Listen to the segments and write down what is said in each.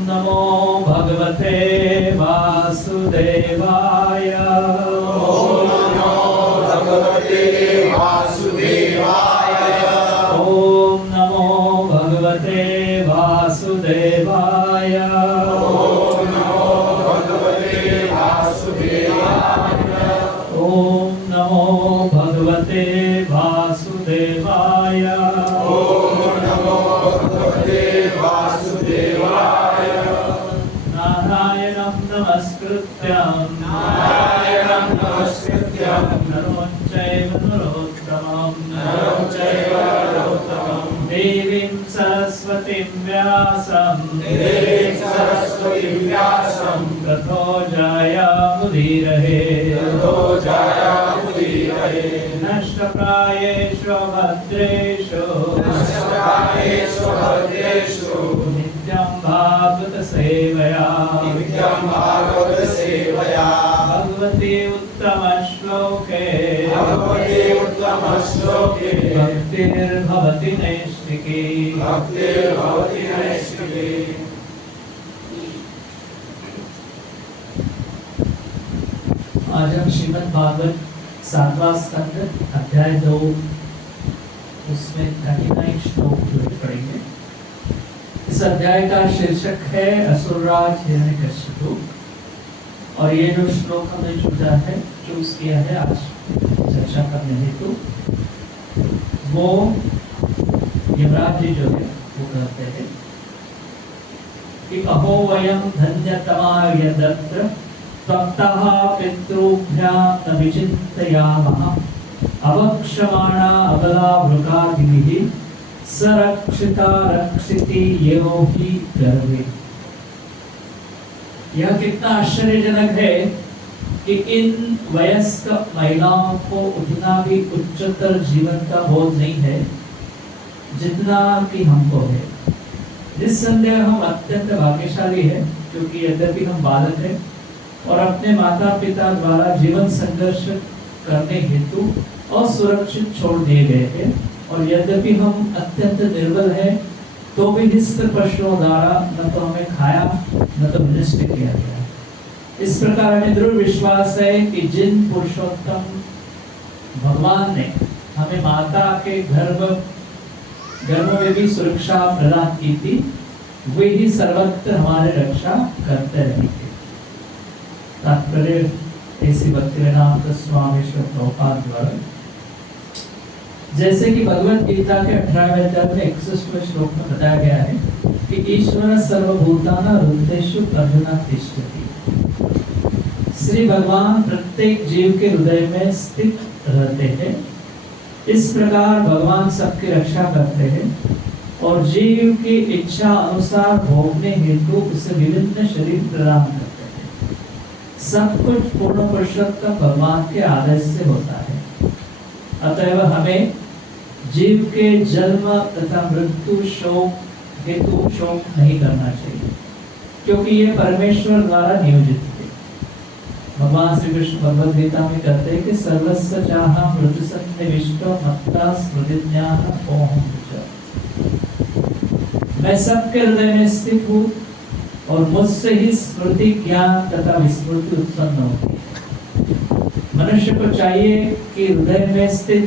नमो भगवते वासुदेवाय। ओम नमो भगवते वासुदेवाय। ओम नमो भगवते वासुदेवाय। ओम नमो भगवते वासुदेवाय। ओम नमो भगवते वासुदेवाय। ओम नमो भगवते वासुदेवाय। नारायणं नमस्कृत्यं नारायणं नमस्कृत्यं नरो चैव नरोत्तमं देवीं सरस्वतीं व्यासं देवीं सरस्वतीं व्यासं ततो जयामुदीरये नष्टप्रायेषु भद्रेषु भद्रेषु नित्यं भागवत सेवया भगवती उत्तम श्लोके भक्तिर्भवति नैष्ठिकी। आज हम श्रीमद् भागवत 7वां स्कंद अध्याय 2 उसमें 39 श्लोक जो पढ़ेंगे। इस अध्याय का शीर्षक है असुरराज हिरण्यकशिपु और ये जो श्लोक हमने चुना है, चूज किया है आज चर्चा करने हेतु, वो यमराज जी जो है वो कहते हैं कि अहो वयम धन्यतमा यदत्र त्वक्तः पितृभ्यां न विचिन्तयामः अवक्षमाणा अबला वृकादिभिः सरक्षिता रक्षिति यो हि गर्वे। यह कितना आश्चर्यजनक है कि इन वयस्क महिलाओं को उतना भी उच्चतर जीवन का बोध नहीं है जितना कि हमको है। निस्संदेह हम अत्यंत भाग्यशाली है, क्योंकि यद्यपि हम बालक हैं और अपने माता पिता द्वारा जीवन संघर्ष करने हेतु असुरक्षित छोड़ दिए गए हैं, और यद्यपि हम अत्यंत निर्बल हैं तो भी हिंस्र पशुओं द्वारा न तो हमें खाया न तो विनष्ट किया गया। इस प्रकार हमें दृढ़ विश्वास है कि जिन पुरुषोत्तम भगवान ने हमें माता के गर्भ में भी सुरक्षा प्रदान की थी, वे ही सर्वत्र हमारे रक्षा करते रहेंगे। तात्पर्य ऐसी भक्तिवेदांत स्वामी श्री प्रभुपाद द्वारा, जैसे कि भगवत गीता के 18वें अध्याय में 61वें श्लोक में बताया गया है कि ईश्वर सर्वभूतानां हृदयेषु अर्जुन तिष्ठति। श्री भगवान प्रत्येक जीव के हृदय में स्थित रहते हैं। इस प्रकार भगवान सबकी रक्षा करते हैं और जीव की इच्छा अनुसार भोगने हेतु उसे विभिन्न शरीर प्रदान करते हैं। सब कुछ पूर्ण पुरुषोत्तम भगवान के आदेश से होता है। अतएव हमें जीव के जन्म तथा मृत्यु शोक हेतु शोक नहीं करना चाहिए, क्योंकि ये परमेश्वर द्वारा नियोजित है। भगवान श्री कृष्ण भगवद गीता में कहते हैं कि सर्वस्व चाहं मृत्युसन्निविष्टो मत्ता स्मृतिज्ञान ओहम् च। मैं सबके हृदय में स्थित हूँ और मुझसे ही स्मृति ज्ञान तथा विस्मृति उत्पन्न होती है। मनुष्य को चाहिए कि हृदय में स्थित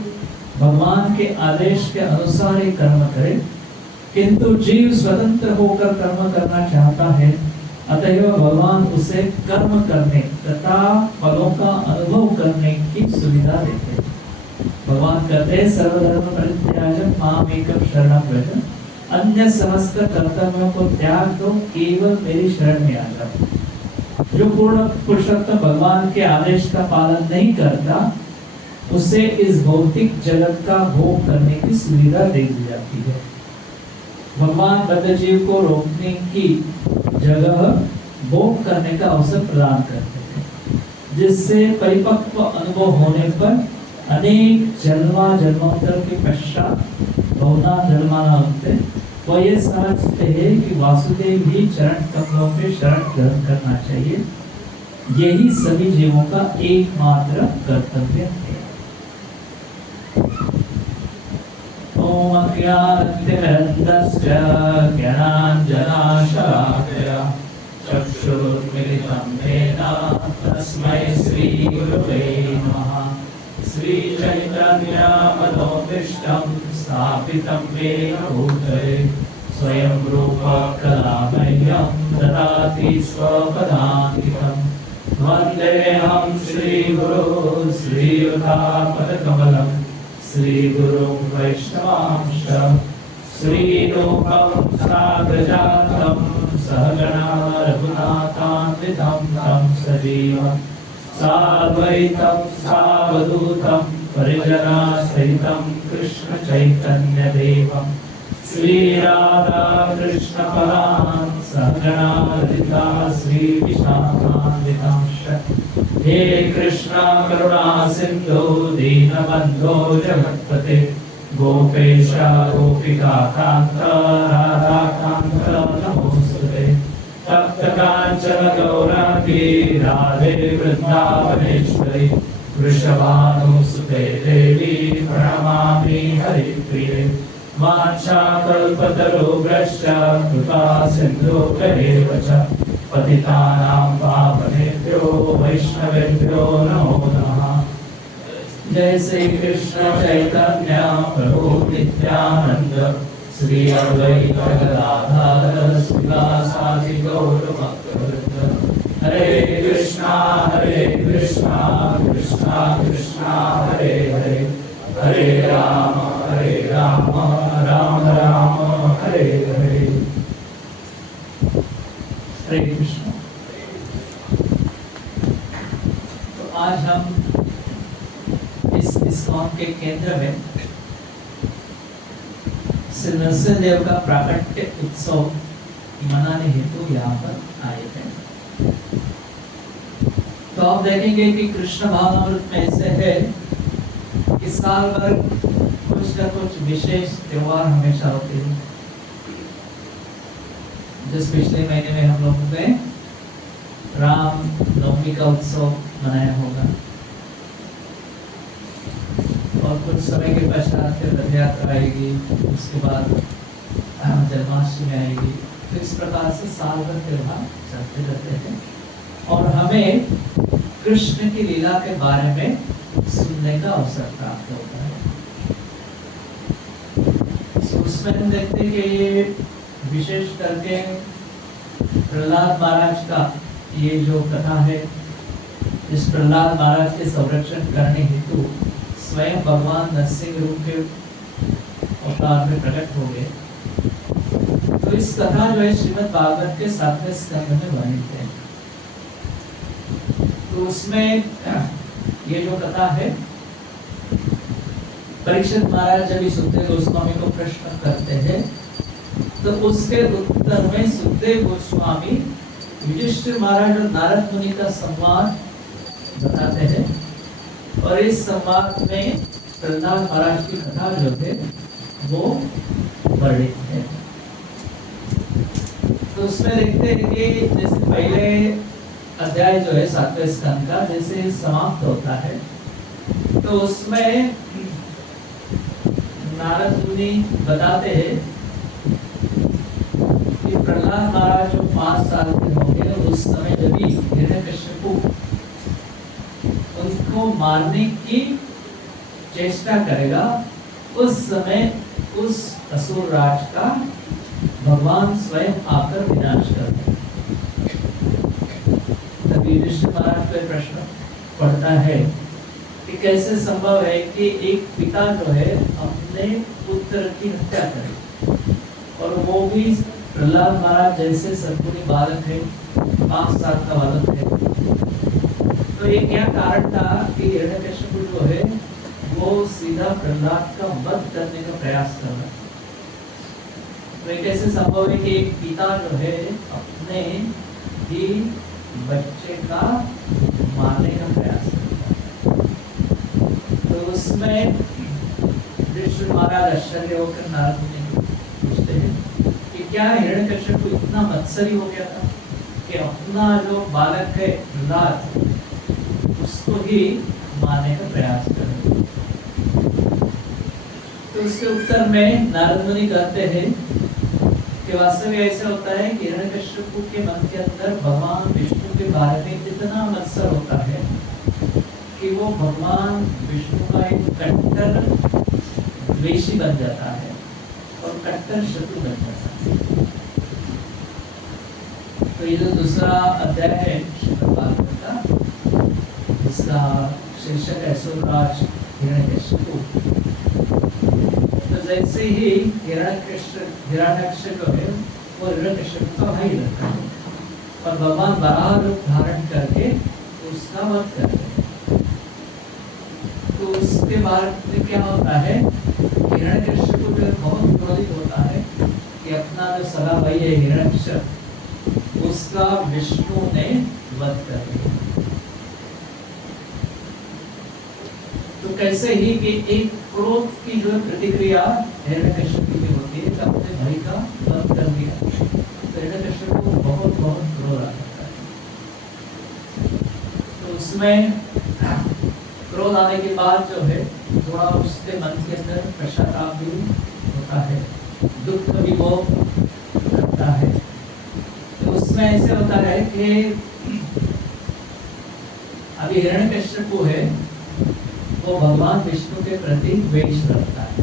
भगवान के आदेश के अनुसार ही कर्म करे, किंतु जीव स्वतंत्र होकर कर्म करना चाहता है। अतएव भगवान उसे कर्म करने तथा फलों का अनुभव करने की सुविधा देते हैं। भगवान कहते हैं सर्वधर्म परित्याज्य माम एकम शरणं व्रज, अन्य समस्त कर्तव्यों को त्याग दो, केवल मेरी शरण में आ जाओ। जो पूर्ण पुरुषोत्तम भगवान के आदेश का पालन नहीं करता, उसे इस भौतिक जगत का भोग करने की सुविधा दे दी जाती है। भगवान बद्ध जीव को रोकने की जगह भोग करने का अवसर प्रदान करते हैं, जिससे परिपक्व अनुभव होने पर अनेक जन्मांतर के पश्चात बहुना जन्मांतर वो ये समझते हैं कि वासुदेव ही चरण कमलों में शरण ग्रहण करना चाहिए। यही सभी जीवों का एकमात्र कर्तव्य है। ओम अज्ञानतिमिरन्धस्य ज्ञानाञ्जनाशलाकया चक्षुर्मिलितं येन तस्मै श्रीगुरवे नमः। श्रीचैतन्यमनोभीष्टं स्थापितं येन भूतले स्वयं रूप कदा मह्यं ददाति स्वपदान्तिकम्। वन्देऽहं श्रीगुरो श्रीयुतापदकमलं श्रीगुरुं वैष्णवांश्च श्रीरूपं साग्रजातं सहगणा रघुनाथान्वितं तं सजीवं साद्वैतं सावधूतं परिजनसहितं कृष्णचैतन्यदेवं श्रीराधा कृष्णपदान् सहगणा ललिता श्रीविशाखान्वितांश्च। हे कृष्णा करुणा सिन्धु दीनबन्धो जगत्पते गोपेश गोपिका कान्त राधाकान्त नमोस्तुते। तप्त काञ्चन गौराङ्गी राधे वृन्दावनेश्वरी वृषभानुसुते देवी प्रणमामि हरिप्रिये। वाञ्छाकल्पतरुभ्यश्च कृपा सिन्धुभ्येव च पतितानां पावनेभ्यो वैष्णवेभ्यो नमो नमः। जय श्री कृष्ण चैतन्य प्रभु नित्यानंद श्री अद्वैत गदाधर श्रीवासादि गौर भक्तवृंद। हरे कृष्णा कृष्णा कृष्णा हरे हरे हरे राम राम राम हरे हरे। हरे कृष्ण। तो आज हम इस ISKCON के केंद्र में श्री नरसिंहदेव का प्राकट्य उत्सव मनाने हेतु यहाँ पर आए हैं। तो आप देखेंगे कि कृष्ण भावनामृत में ऐसे है कि साल भर कुछ न कुछ विशेष त्योहार हमेशा होते हैं। जिस पिछले महीने में हम लोगों ने राम नवमी का उत्सव मनाया होगा और कुछ समय के पश्चात फिर रथ यात्रा आएगी, उसके बाद जन्माष्टमी आएगी। तो इस प्रकार से साल भर त्योहार चलते रहते हैं और हमें कृष्ण की लीला के बारे में सुनने का अवसर प्राप्त होता है। तो उसमें हम देखते हैं कि ये विशेष करके प्रहलाद महाराज का ये जो कथा है, इस प्रहलाद महाराज के संरक्षण करने हेतु स्वयं भगवान नरसिंह रूप के अवतार में प्रकट हो गए। तो इस कथा जो है श्रीमद् भागवत के 7वें स्कंद में वर्णित है। तो उसमें ये जो कथा है, परीक्षित महाराज जब सुखदेव गोस्वामी को प्रश्न करते हैं तो उसके उत्तर में सुखदेव गोस्वामी युधिष्ठिर महाराज और नारद मुनि का संवाद बताते हैं और इस संवाद में प्रहलाद महाराज की कथा जो है वो वर्णित है। तो उसमें देखते हैं कि जैसे पहले अध्याय जो है 7वें स्कंद का जैसे समाप्त होता है तो उसमें नारद मुनि बताते हैं कि प्रहलाद महाराज जो 5 साल के होंगे उस समय जब हिरण्यकश्यप उनको मारने की चेष्टा करेगा, उस समय उस असुर राज का भगवान स्वयं आकर विनाश कर देंगे। तभी युधिष्ठिर महाराज को प्रश्न पड़ता है कि कैसे संभव है कि एक पिता जो है अपने पुत्र की हत्या करे और वो भी प्रहलाद महाराज जैसे सद्गुणी बालक है, 5 साल का बालक है। तो ये क्या कारण था कि हिरण्यकश्यप जो है वो सीधा प्रहलाद का वध करने का प्रयास कर रहा है। तो कैसे संभव है कि एक पिता जो है अपने ही बच्चे का मारने का प्रयास करता है। तो उसमें युधिष्ठिर महाराज आश्चर्य होकर नारद मुनि पूछते हैं कि क्या हिरण्यकश्यप को इतना मत्सरी हो गया था कि अपना जो बालक है प्रहलाद उसको ही मारने का प्रयास कर रहे। तो उसके उत्तर में नारद मुनि कहते हैं कि वास्तव में ऐसा होता है कि हिरण्यकश्यप के मन के अंदर भगवान बारे में इतना मत्सर होता है कि वो भगवान विष्णु का एक कट्टर द्वेषी बन जाता है और कट्टर शत्रु बन जाता है। तो ये जो दूसरा अध्याय है श्रीमद् भागवत का, इसका शीर्षक है असुरराज हिरण्यकशिपु। तो जैसे ही हिरण्यकश्यप जो है वो हिरण्यकश्यप का भाई लगता है और भगवान वराह रूप धारण करके उसका वध करते हैं। तो उसके बाद में क्या होता है, हिरण्यकश्यप जो बहुत क्रोधित होता है कि अपना जो सगा भाई है हिरण्यकश्यप, उसका विष्णु ने वध कर दिया। तो कैसे ही कि एक क्रोध की जो प्रतिक्रिया हिरण्यकश्यप की होती है, अपने भाई का वध कर दिया, तो हिरण्यकश्यप को बहुत क्रोध आ जाता है। तो उसमें क्रोध आने के बाद जो है थोड़ा उसके मन के अंदर पश्चाताप भी होता है, दुख भी वो करता है। तो उसमें ऐसे होता है कि अभी हिरण्यकश्यप है वो भगवान विष्णु के प्रति द्वेष रखता है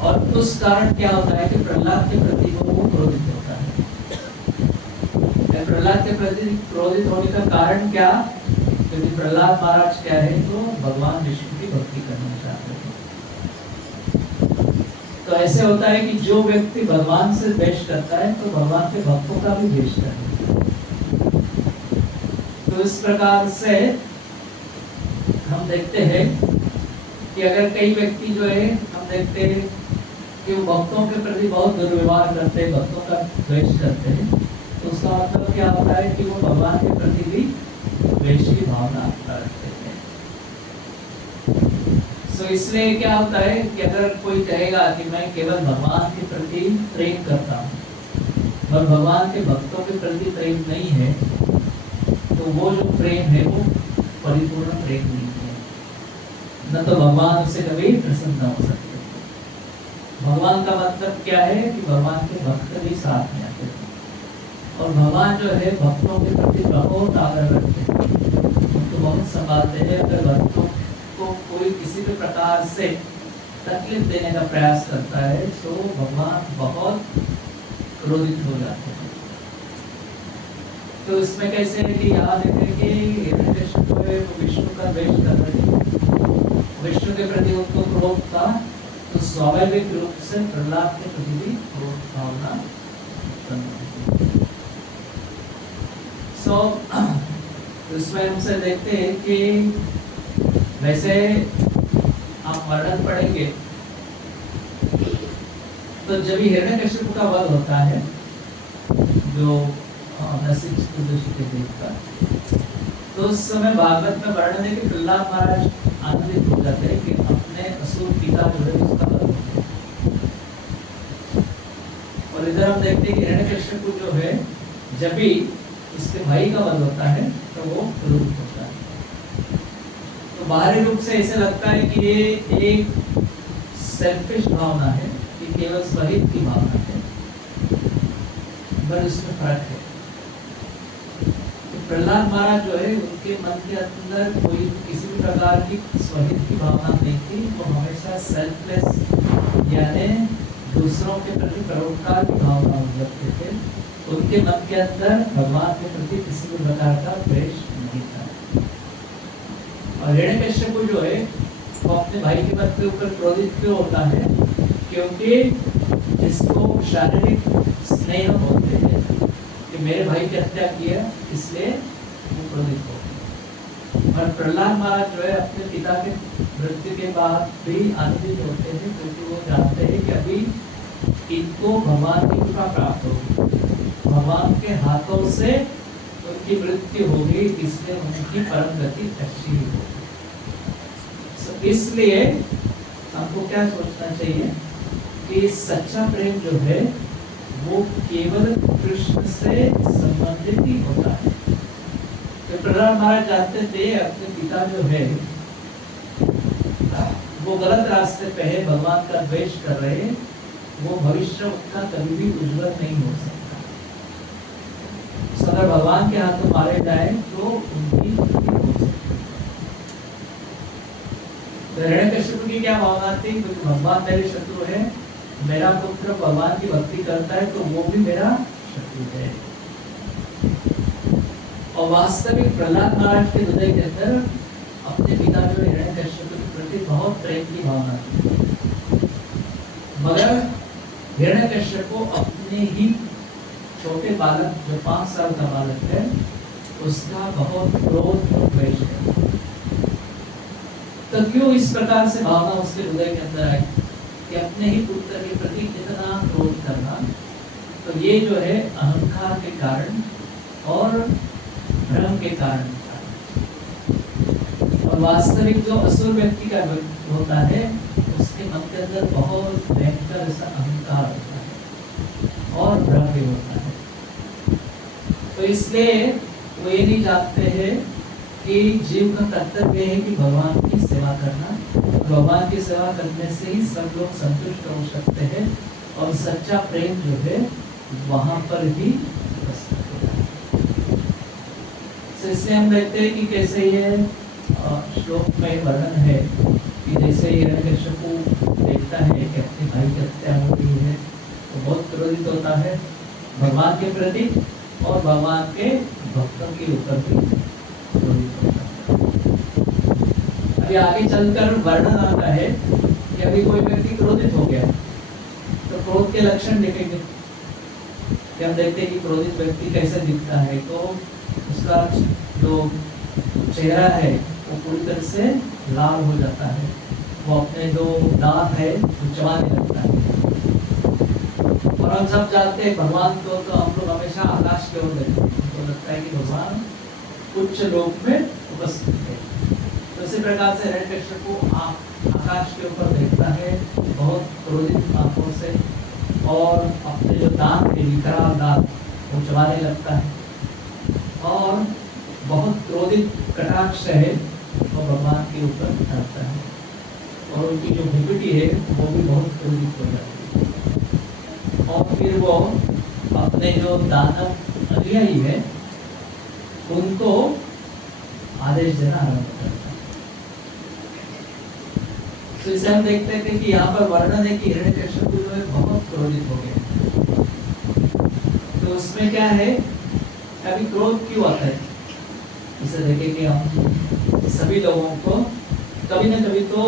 और उस कारण क्या होता है कि प्रहलाद के प्रति वो क्रोधित होता है। प्रहलाद के प्रति क्रोधित होने का कारण क्या, क्योंकि प्रहलाद महाराज क्या है तो भगवान विष्णु की भक्ति करना चाहते हैं। तो ऐसे होता है कि जो व्यक्ति भगवान से द्वेष करता है तो भगवान के भक्तों का भी द्वेष करता है। तो इस प्रकार से हम देखते हैं कि अगर कई व्यक्ति जो है हम देखते हैं कि वो भक्तों के प्रति बहुत दुर्व्यवहार करते हैं, भक्तों का द्वेष करते हैं, तो उसका मतलब क्या होता है कि वो भगवान के प्रति भी द्वेष की भावना रखते हैं। सो इसलिए क्या होता है कि अगर कोई कहेगा कि मैं केवल भगवान के प्रति प्रेम करता हूँ और भगवान के भक्तों के प्रति प्रेम नहीं है, तो वो जो प्रेम है वो परिपूर्ण प्रेम नहीं है, न तो भगवान उससे कभी प्रसन्न हो सकते। भगवान का मतलब क्या है कि भगवान के भक्त भी साथ में आते हैं और भगवान जो है भक्तों के प्रति बहुत आदर रखते हैं, उनको बहुत संभालते हैं। अगर भक्तों को कोई किसी भी प्रकार से तकलीफ देने का प्रयास करता है तो भगवान बहुत क्रोधित हो जाते हैं। तो इसमें कैसे है कि यहाँ देखें कि हिरण्यकश्यप जो है वो विष्णु का द्वेष कर रहे थे, विष्णु के प्रति उनको क्रोध था, तो स्वाभाविक रूप से प्रहलाद के प्रति भी क्रोध भावना उत्पन्न होती है। सो इसमें हमसे देखते हैं कि वैसे आप वर्णन पढ़ेंगे तो जब हिरण्यकश्यप का वध होता है जो नरसिंह चतुर्दशी के दिन का, तो उस समय भागवत में वर्णन है कि प्रहलाद महाराज आनंदित हो जाते हैं कि अपने असुर पिता जो है उसका वध हो गया। और इधर हम देखते हैं कि हिरण्यकश्यप जो है जब भी उसके भाई का वध होता है तो वो क्रोधित होता है। तो बाहरी रूप से ऐसे लगता है कि ये एक सेल्फिश भावना है, कि केवल स्वहित की भावना है, पर इसमें फर्क है। प्रहलाद महाराज जो है उनके मन के अंदर कोई किसी भी प्रकार की स्वहित की भावना नहीं थी, वो हमेशा सेल्फलेस यानी दूसरों के प्रति परोपकार की भावना रखते थे। उनके मन के अंदर भगवान के प्रति किसी भी प्रकार का द्वेष नहीं था। और हिरण्यकश्यप जो है वो अपने भाई के वध के ऊपर क्रोधित क्यों होता है, क्योंकि जिसको शारीरिक स्नेह बोलते हैं कि मेरे भाई की हत्या किया, इसलिए वो क्रोधित हो गए। और प्रहलाद महाराज जो है अपने पिता के मृत्यु के बाद भी आनंदित होते हैं, क्योंकि वो जानते हैं कि अभी इनको भगवान की कृपा प्राप्त होगी, भगवान के हाथों से उनकी मृत्यु होगी, इसलिए उनकी परम गति अच्छी होगी। इसलिए हमको क्या सोचना चाहिए कि सच्चा प्रेम जो है वो केवल कृष्ण से संबंधित ही होता है। तो प्रहलाद महाराज जानते थे अपने पिता जो है वो गलत रास्ते पे है, भगवान का द्वेष कर रहे हैं, वो भविष्य उनका कभी भी उज्जवल नहीं हो सकता। सदा अगर भगवान के हाथों मारे जाए तो उनकी मृत्यु हो सकती है। तो हिरण्यकश्यप की क्या भावना थी, क्योंकि भगवान मेरे शत्रु है, मेरा पुत्र भगवान की भक्ति करता है तो वो भी मेरा शत्रु है। और वास्तविक प्रहलाद महाराज के हृदय के अंदर अपने पिता जो हिरण्यकश्यप के प्रति बहुत प्रेम की भावना थी, मगर हिरण्यकश्यप को अपने ही छोटे बालक जो 5 साल का बालक है उसका बहुत क्रोध और द्वेष है। तो क्यों इस प्रकार से भावना उसके हृदय के अंदर आई कि अपने ही पुत्र के प्रति इतना क्रोध करना? तो ये जो है अहंकार के कारण और भ्रम के कारण होता है। और वास्तविक जो असुर व्यक्ति का होता है उसके मन के अंदर बहुत भयंकर ऐसा अहंकार होता है और भ्रम भी होता है। तो इसलिए वो ये नहीं जानते हैं कि जीव का कर्तव्य है कि भगवान की सेवा करना, भगवान की सेवा करने से ही सब लोग संतुष्ट हो सकते हैं और सच्चा प्रेम जो है वहां पर ही इससे हम देखते हैं कि कैसे ये श्लोक में वर्णन है कि जैसे हिरण्यकश्यप देखता है कि अपने भाई की हत्या हो गई है तो बहुत क्रोधित होता है भगवान के प्रति और भगवान के भक्तों के ऊपर भी क्रोधित होता है। अभी आगे चलकर वर्णन आता है कि अभी कोई व्यक्ति क्रोधित हो गया तो क्रोध के लक्षण देखेंगे कि हम देखते हैं कि क्रोधित व्यक्ति कैसे दिखता है। तो उसका जो चेहरा है वो पूरी तरह से लाल हो जाता है, वो अपने जो दांत है वो चबाने लगता है। और हम सब जानते हैं भगवान को तो हम लोग हमेशा आकाश की ओर देखते हैं, हमको लगता है कि भगवान उच्च लोक में उपस्थित है। तो इसी प्रकार से हिरण्यकश्यप को आकाश के ऊपर देखता है बहुत क्रोधित आंखों से और अपने जो दांत है विकराल दांत वो चबाने लगता है और बहुत क्रोधित कटाक्ष है वो भगवान के ऊपर डालता है और उनकी जो भुगटी है वो भी बहुत क्रोधित हो जाती है। और फिर वो अपने जो दानव अनुयायी है उनको आदेश देना आरंभ करता है। तो इसे हम देखते हैं कि यहाँ पर वर्णन है कि हिरण्यकश्यप जो है बहुत क्रोधित हो गए। तो उसमें क्या है, अभी क्रोध क्यों आता है? इसे देखें कि हम सभी लोगों को कभी न कभी तो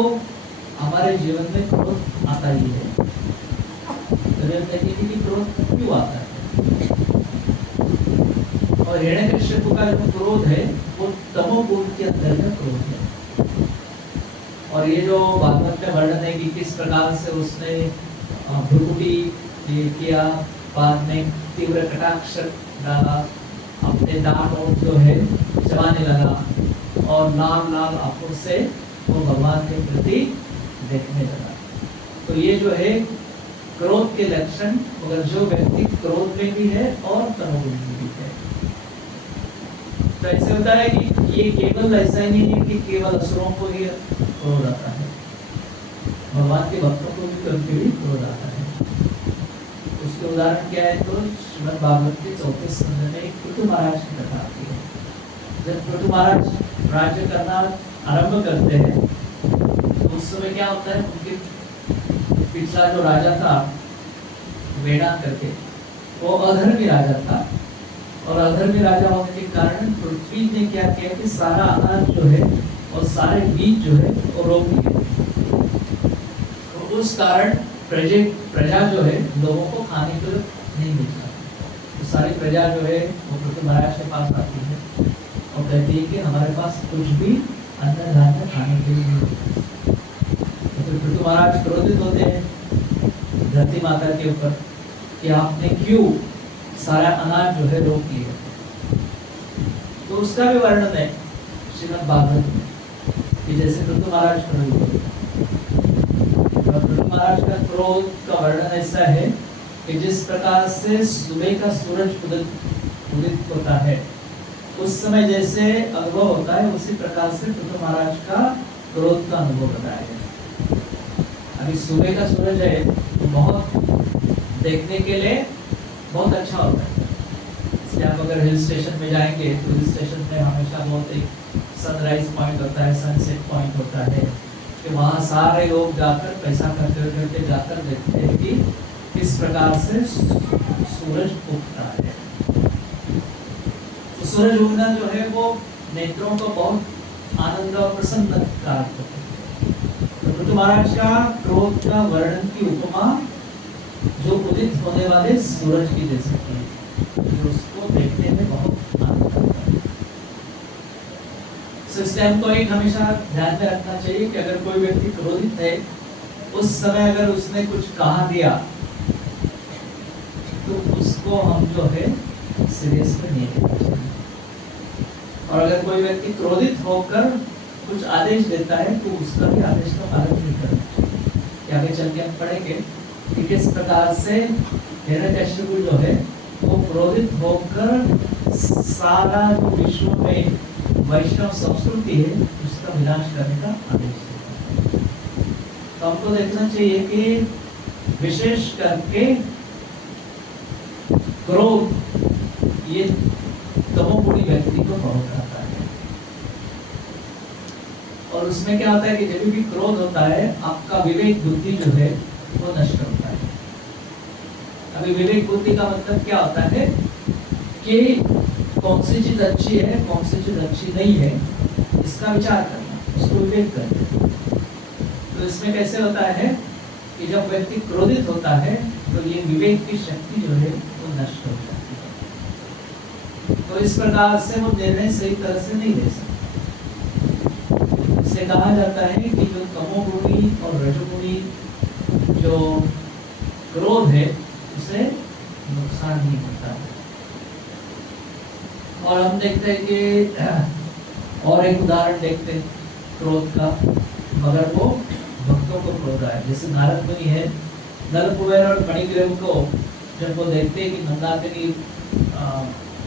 हमारे जीवन में क्रोध आता ही है। तो देखेंगे कि क्रोध क्यों आता है। और हिरण्यकश्यप का जो क्रोध है वो तमोगुण के अंदर का क्रोध है। और ये जो भागवत में वर्णन है कि किस प्रकार से उसने भ्रुकुटी किया, बाद में तीव्र कटाक्ष डाला, अपने दांत और जो है चबाने लगा और लाल लाल आंखों से वो भगवान के प्रति देखने लगा। तो ये जो है क्रोध के लक्षण, मगर जो व्यक्ति क्रोध में भी है और तमोगुण में भी है। तो ऐसे होता है कि ये केवल ऐसा ही नहीं है कि केवल असुरों को ही क्रोध आता है, भगवान के भक्तों को भी कभी क्रोध आता है। उसके उदाहरण क्या है, तो श्रीमद् भागवत के 34 स्कंद में पृथु महाराज की कथा आती है। जब पृथु महाराज राज्य करना आरंभ करते हैं तो उस समय क्या होता है, उनके पिछला जो राजा था वेणा करके वो अधर्मी राजा था और अधर्मी राजा होने के कारण पृथ्वी ने क्या किया कि सारा अनाज जो है और सारे बीज जो है वो रोक दिए। तो उस कारण प्रजा जो है लोगों को खाने को नहीं मिलता। तो सारी प्रजा जो है वो पृथु महाराज के पास आती है और कहती है कि हमारे पास कुछ भी अन्न धान्य खाने के लिए नहीं मिलता। तो फिर पृथु महाराज क्रोधित होते हैं धरती माता के ऊपर कि आपने क्यों सारा अनाज जो है रोक लिया। तो उसका भी वर्णन है श्रीमद् भागवत में कि जैसे पृथु महाराज क्रोधित होते हैं। पृथु महाराज का क्रोध का वर्णन ऐसा है कि जिस प्रकार से सुबह का सूरज उदित होता है उस समय जैसे अनुभव होता है उसी प्रकार से पृथु महाराज का क्रोध का अनुभव बताया गया। अभी सुबह का सूरज है तो बहुत देखने के लिए बहुत अच्छा होता है, इसलिए जैसे आप अगर हिल स्टेशन में जाएंगे तो हिल स्टेशन में हमेशा बहुत एक सनराइज पॉइंट होता है, सनसेट पॉइंट होता है, कि वहाँ सारे लोग जाकर पैसा खर्च करके जाकर देखते हैं कि किस प्रकार से सूरज उगता है। तो सूरज उगना जो है वो नेत्रों को बहुत आनंद और प्रसन्न कारक होता है। तो पृथु महाराज का क्रोध का वर्णन की उपमा जो उदित होने वाले सूरज की दे सकती है, जो उसको देखने में बहुत आनंद आता है। सिस्टम को एक हमेशा ध्यान में रखना चाहिए कि अगर कोई व्यक्ति क्रोधित है, उस समय अगर उसने कुछ कहा दिया तो उसको हम जो है सीरियस में नहीं लेना चाहिए। और अगर कोई व्यक्ति क्रोधित होकर कुछ आदेश देता है तो उसका भी आदेश का पालन नहीं करना चाहिए। आगे चल के हम पढ़ेंगे कि किस प्रकार से हिरण्यकशिपु जो है वो क्रोधित होकर सारा जो विश्व में वैष्णव संस्कृति है उसका विनाश करने का आदेश देता है। तो हमको देखना चाहिए कि विशेष करके क्रोध ये तमोगुणी व्यक्ति को बहुत आता है। और उसमें क्या होता है कि जब भी क्रोध होता है आपका विवेक बुद्धि जो है वो नष्ट होता है। अभी विवेक बुद्धि का मतलब क्या होता है कि कौन सी चीज अच्छी है, कौन सी चीज अच्छी नहीं है, इसका विचार करना, उसको विवेक करना। तो इसमें कैसे होता है कि जब व्यक्ति क्रोधित होता है तो ये विवेक की शक्ति जो है वो नष्ट हो जाती है। तो इस प्रकार से वो निर्णय सही तरह से नहीं ले सकता। इससे कहा जाता है कि जो तमोगुणी और रजोगुणी जो क्रोध है उसे नुकसान नहीं होता है। और हम देखते हैं कि और एक उदाहरण देखते हैं क्रोध का, मगर वो भक्तों को क्रोध आए। जैसे नारद मुनि है, नल कुबेर और मणिग्रीव को जब वो देखते हैं कि मंदाकिनी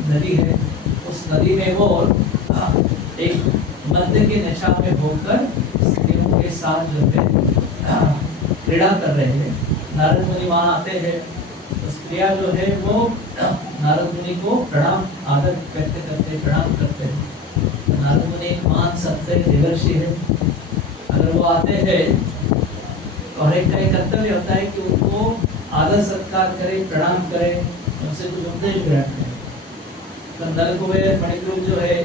नदी है, उस नदी में वो एक मंदिर के नशा में होकर स्त्रियों के साथ जो है क्रीड़ा कर रहे हैं। नारद मुनि वहाँ आते हैं तो स्त्रियाँ जो है वो नारद मुनि को प्रणाम आदर करते करते प्रणाम करते हैं। नारद मुनि एक महान सत्य देवर्षि है, अगर वो आते हैं तो हर एक का एक कर्तव्य होता है कि उनको आदर सत्कार करे, प्रणाम करे, उनसे कुछ उपदेश ग्रहण करें। तो नल कुबेर मणिग्रीव जो है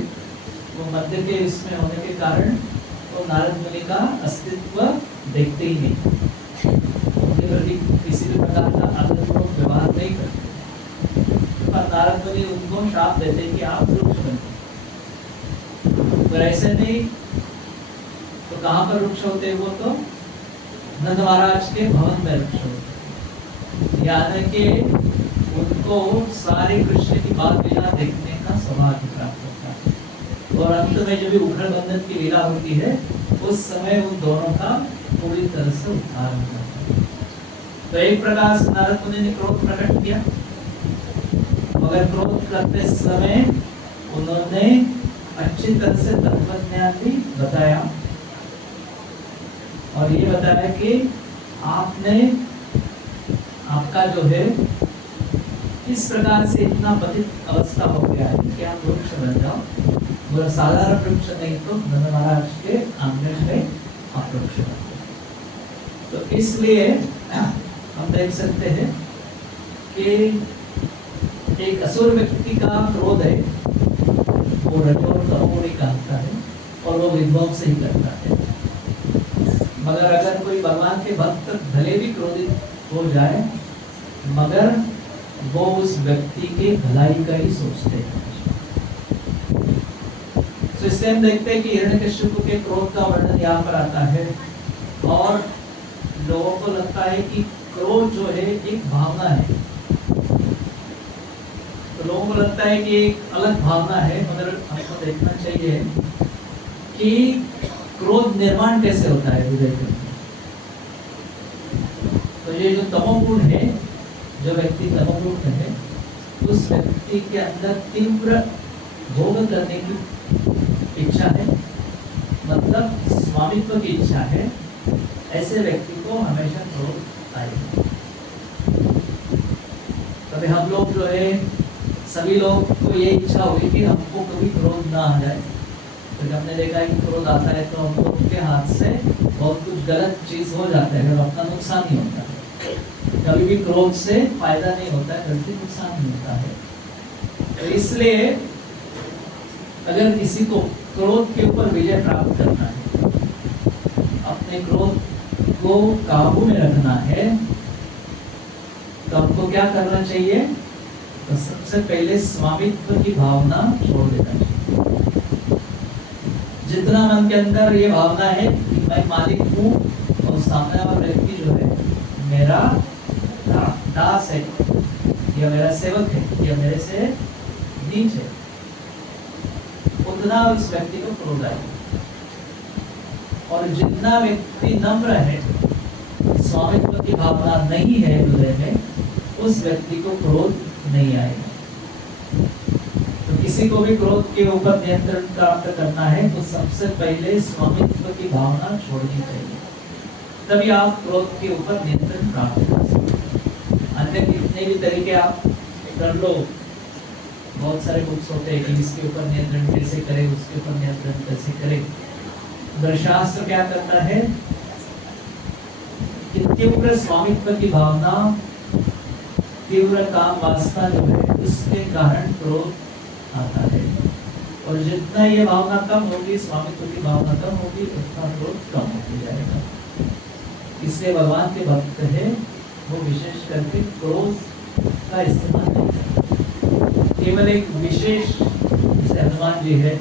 वो मध्य के इसमें होने के कारण वो नारद मुनि का अस्तित्व देखते ही नहीं, उनके प्रति किसी भी प्रकार का आदरपूर्वक व्यवहार नहीं करते। पर नारद मुनि उनको श्राप देते कि आप वृक्ष बनते, अगर ऐसे नहीं तो कहाँ पर वृक्ष होते? वो तो नंद महाराज के भवन में वृक्ष होते। याद है कि उनको सारे कृष्ण की बाल लीला देखने का सौभाग्य प्राप्त होता है। और अंत में जब भी उखड़ बंधन की लीला होती है उस समय उन दोनों का पूरी तरह से उद्धार हो जाता है। तो एक प्रकार से नारद मुनि ने क्रोध प्रकट किया, मगर क्रोध करते समय उन्होंने अच्छी तरह से तत्व ज्ञान भी बताया और ये बताया कि आपका जो है इस प्रकार से इतना पतित अवस्था हो गया है कि आप वृक्ष बन जाओ, और साधारण वृक्ष नहीं तो नंद महाराज के आंगन में आप वृक्ष बन जाओ। तो इसलिए हम देख सकते हैं कि एक असुर व्यक्ति का क्रोध है वो रजो और तमोगुणी का होता है और वो विध्वंस ही करता है। मगर अगर कोई भगवान के भक्त भले भी क्रोधित हो जाए मगर वो उस व्यक्ति के भलाई का ही सोचते हैं। तो इससे हम देखते हैं कि हिरण्यकशिपु के क्रोध का वर्णन यहाँ पर आता है और लोगों को लगता है कि क्रोध जो है एक भावना है। तो लोगों को लगता है कि एक अलग भावना है, मगर हमको देखना चाहिए कि क्रोध निर्माण कैसे होता है हृदय के। तो ये जो तमोगुण है, जो व्यक्ति तमोगुण में है, उस व्यक्ति के अंदर तीव्र भोग करने की इच्छा है, मतलब स्वामित्व की इच्छा है। ऐसे व्यक्ति को हमेशा क्रोध आएगा। तभी हम लोग जो है सभी लोग को ये इच्छा होगी कि हमको कभी क्रोध ना आ जाए, क्योंकि हमने देखा है कि क्रोध आता है तो हम लोग के हाथ से बहुत कुछ गलत चीज हो जाता है, अगर अपना नुकसान ही होता है। कभी भी क्रोध से फायदा नहीं होता है, बल्कि नुकसान ही होता है। तो इसलिए अगर किसी को क्रोध के ऊपर विजय प्राप्त करना है, अपने क्रोध को काबू में रखना है, तो हमको क्या करना चाहिए? तो सबसे पहले स्वामित्व की भावना छोड़ देना चाहिए। जितना मन के अंदर ये भावना है कि मैं मालिक हूँ और सामने वाला व्यक्ति जो है मेरा दास है या मेरा सेवक है या मेरे से नीच है, उतना उस व्यक्ति को क्रोध आएगा। और जितना व्यक्ति नम्र है, स्वामित्व की भावना नहीं है हृदय में, उस व्यक्ति को क्रोध नहीं आएगा। तो किसी को भी क्रोध के ऊपर नियंत्रण प्राप्त करना है तो सबसे पहले स्वामित्व की भावना छोड़नी चाहिए, तभी आप क्रोध के ऊपर नियंत्रण प्राप्त कर सकते। अन्य कितने भी तरीके आप कर लो, बहुत सारे बुक्स होते हैं कि इसके ऊपर नियंत्रण कैसे करें, उसके ऊपर नियंत्रण कैसे करें। शास्त्र क्या करता है कि तीव्र स्वामित्व की भावना, तीव्र काम वासना जो है उसके कारण क्रोध आता है, और जितना ये भावना कम होगी, स्वामित्व की भावना कम होगी, उतना क्रोध कम होते जाएगा। इसलिए भगवान के भक्त है वो विशेष करके क्रोध का इस्तेमाल नहीं करते। केवल एक विशेष, जैसे हनुमान जी है,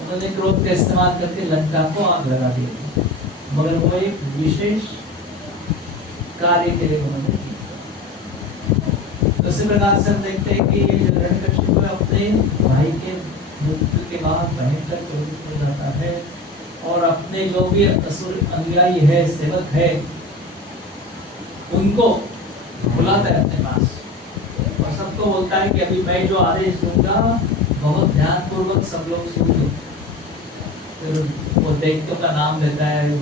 उन्होंने क्रोध का इस्तेमाल करके लंका को आग लगा दिया, मगर वो एक विशेष कार्य के लिए उन्होंने किया। तो इसी प्रकार से हम देखते हैं कि ये हिरण्यकशिपु अपने भाई के मृत्यु के बाद भयंकर क्रोधित हो जाता है और अपने जो भी असुर अनुयायी है, सेवक है, उनको बुलाता है अपने पास और सबको बोलता है कि अभी मैं जो आदेश दूंगा बहुत ध्यानपूर्वक सब लोग सुन लो। फिर वो दैत्यों का नाम लेता है,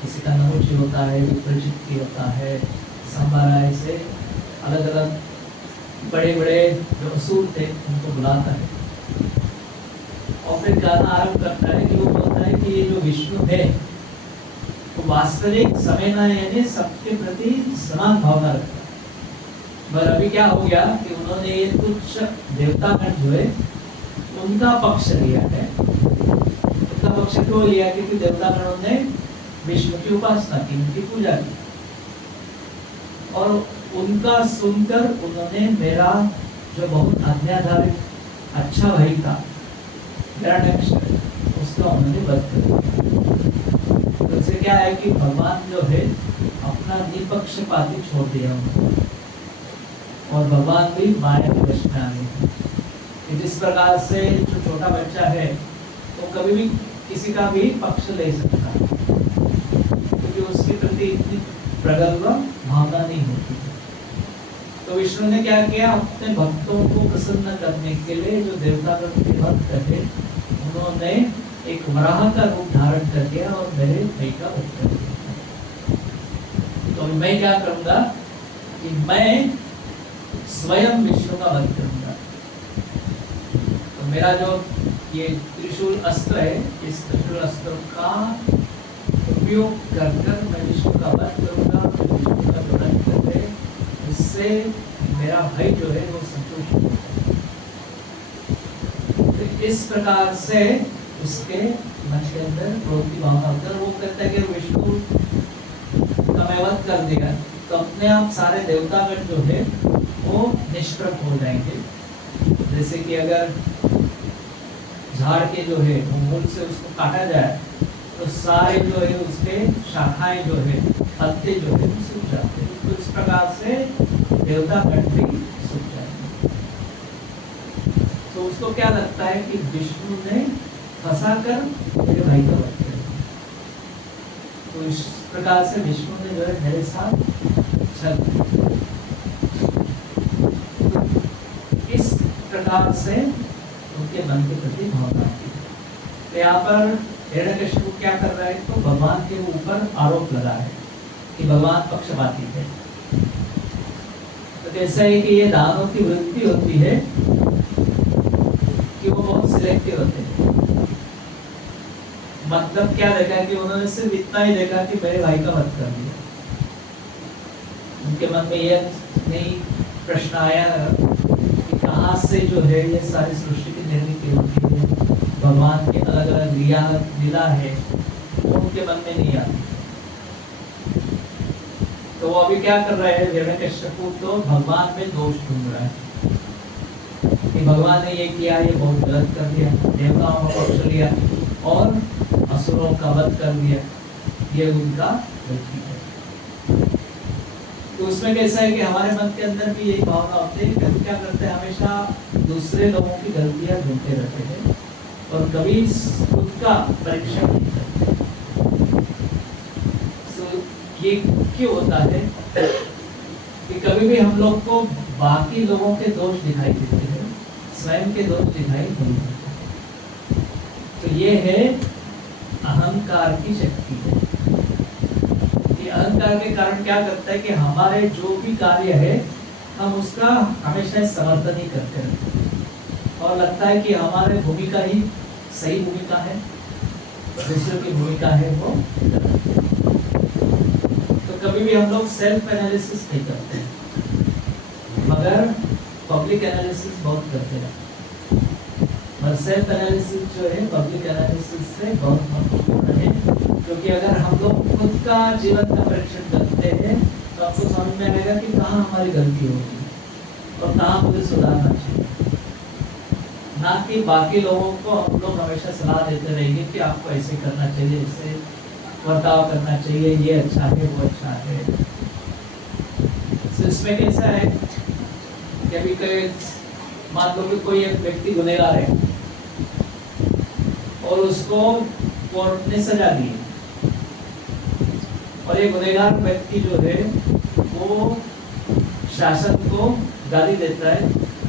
किसी का नहुषी होता है, विप्रचित्ति होता है, संबारा, ऐसे अलग अलग बड़े बड़े जो असुर थे उनको बुलाता है और फिर गाना आरंभ करता है कि वो बोलता है कि ये जो विष्णु है वो वास्तविक समय ना, यानी सबके प्रति समान भावना रखता है। पर अभी क्या हो गया कि उन्होंने ये तुच्छ देवतागण जो है उनका पक्ष लिया है। उनका पक्ष क्यों लिया? क्योंकि देवतागणों ने विष्णु की उपासना की, उनकी पूजा की, और उनका सुनकर उन्होंने मेरा जो बहुत आज्ञाधारक अच्छा भाई था हिरण्यकशिपु, उसका उन्होंने वध कर दिया। तो इससे क्या है कि भगवान जो है अपना निपक्षपाती छोड़ दिया उन्होंने, और भगवान भी माया के वश में आ गए। जिस प्रकार से जो छोटा बच्चा है वो कभी भी किसी का भी पक्ष ले सकता है, क्योंकि उसके प्रति इतनी प्रगल्भ भावना नहीं होती। तो विष्णु ने क्या किया? अपने भक्तों को प्रसन्न करने के लिए जो देवतागण के भक्त थे उन्होंने एक वराह का रूप धारण कर दिया और मेरे भाई का वध कर दिया। तो मैं क्या करूंगा कि मैं स्वयं विष्णु का वध करूंगा। तो मेरा जो ये त्रिशूल अस्त्र है, इस त्रिशूल अस्त्र का उपयोग कर मैं विष्णु का वध करूंगा, विष्णु का वध करके इससे मेरा भाई जो है वो संतुष्ट होगा। तो इस प्रकार से उसके मन के अंदर क्रोध की भावना होती है। वो कहता है कि विष्णु का मैं वध कर देगा तो अपने आप सारे देवतागण जो है वो निष्प्रभ हो जाएंगे। जैसे कि अगर झाड़ के जो है वो मूल से उसको काटा जाए तो सारे जो है उसके शाखाएं जो है, पत्ते जो है वो सूख जाते हैं। तो इस प्रकार से देवतागण भी सूख जाएंगे। तो उसको क्या लगता है कि विष्णु ने फंसा कर मेरे भाई को वध कर दिया। तो इस प्रकार से विष्णु ने जो है मेरे साथ छल किया। इस प्रकार से उनके मन के प्रति भावना की। तो यहाँ पर हिरण्यकशिपु क्या कर रहा है? तो भगवान के ऊपर आरोप लगा है कि भगवान पक्षपाती थे। तो तो कैसा है कि ये दानों की वृत्ति होती है कि वो बहुत सिलेक्टिव होते हैं। मतलब क्या देखा कि उन्होंने सिर्फ इतना ही देखा कि मेरे भाई का वध कर दिया। उनके मन में यह नहीं प्रश्न आया कि कहाँ से जो है ये सारी सृष्टि की निर्मित होती है, भगवान के अलग अलग लीला है, तो उनके मन में नहीं आती। तो वो अभी क्या कर रहा है हिरण्यकश्यप, तो भगवान में दोष ढूंढ रहा है कि भगवान ने ये किया, ये बहुत गलत कर दिया, देवताओं का पक्ष लिया और असुरों का वध कर दिया, ये उनका गलती है। तो उसमें कैसा है कि हमारे मन के अंदर भी यही भावना होती है कि हम क्या करते हैं, हमेशा दूसरे लोगों की गलतियां ढूंढते रहते हैं और कभी खुद का परीक्षण नहीं करते। ये क्यों होता है कि कभी भी हम लोग को बाकी लोगों के दोष दिखाई देते हैं, स्वयं के दोष दिखाई नहीं देते। तो ये है अहंकार की शक्ति है। ये अहंकार के कारण क्या करता है कि हमारे जो भी कार्य है हम उसका हमेशा समर्थन ही करते रहते हैं और लगता है कि हमारे भूमिका ही सही भूमिका है, दूसरों की भूमिका है वो गलत। कभी भी हम लोग सेल्फ एनालिसिस नहीं करते मगर पब्लिक एनालिसिस बहुत करते हैं। और सेल्फ एनालिसिस जो है पब्लिक एनालिसिस से बहुत महत्वपूर्ण है, क्योंकि अगर हम लोग खुद का जीवन का परीक्षण करते हैं तो आपको समझ में आएगा कि कहाँ हमारी गलती होगी और कहाँ मुझे सुधारना चाहिए। ना कि बाकी लोगों को हम लोग हमेशा सलाह देते रहेंगे कि आपको ऐसे करना चाहिए, ऐसे बर्ताव करना चाहिए, ये अच्छा है, वो अच्छा है। तो इसमें कैसा है कि अभी मान लो कि कोई एक व्यक्ति गुनहगार है और उसको कोर्ट ने सजा दी और ये गुनहगार व्यक्ति जो है वो शासन को गाली देता है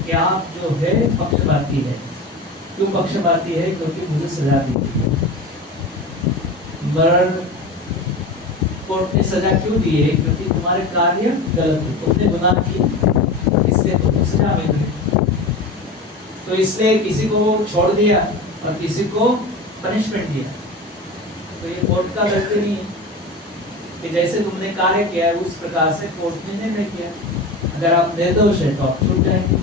कि आप जो है पक्षपाती है। क्यों पक्षपाती है? क्योंकि मुझे सजा दी, मरण कोर्ट ने सजा क्यों दी है? क्योंकि तुम्हारे कार्य गलत है, तुमने गुनाह की, इसलिए तुमको सजा मिल गई। तो इसलिए किसी को वो छोड़ दिया और किसी को पनिशमेंट दिया। तो ये कोर्ट का गलती नहीं है कि जैसे तुमने कार्य किया है उस प्रकार से कोर्ट ने निर्णय किया। अगर आप निर्दोष है तो आप छूट जाएंगे,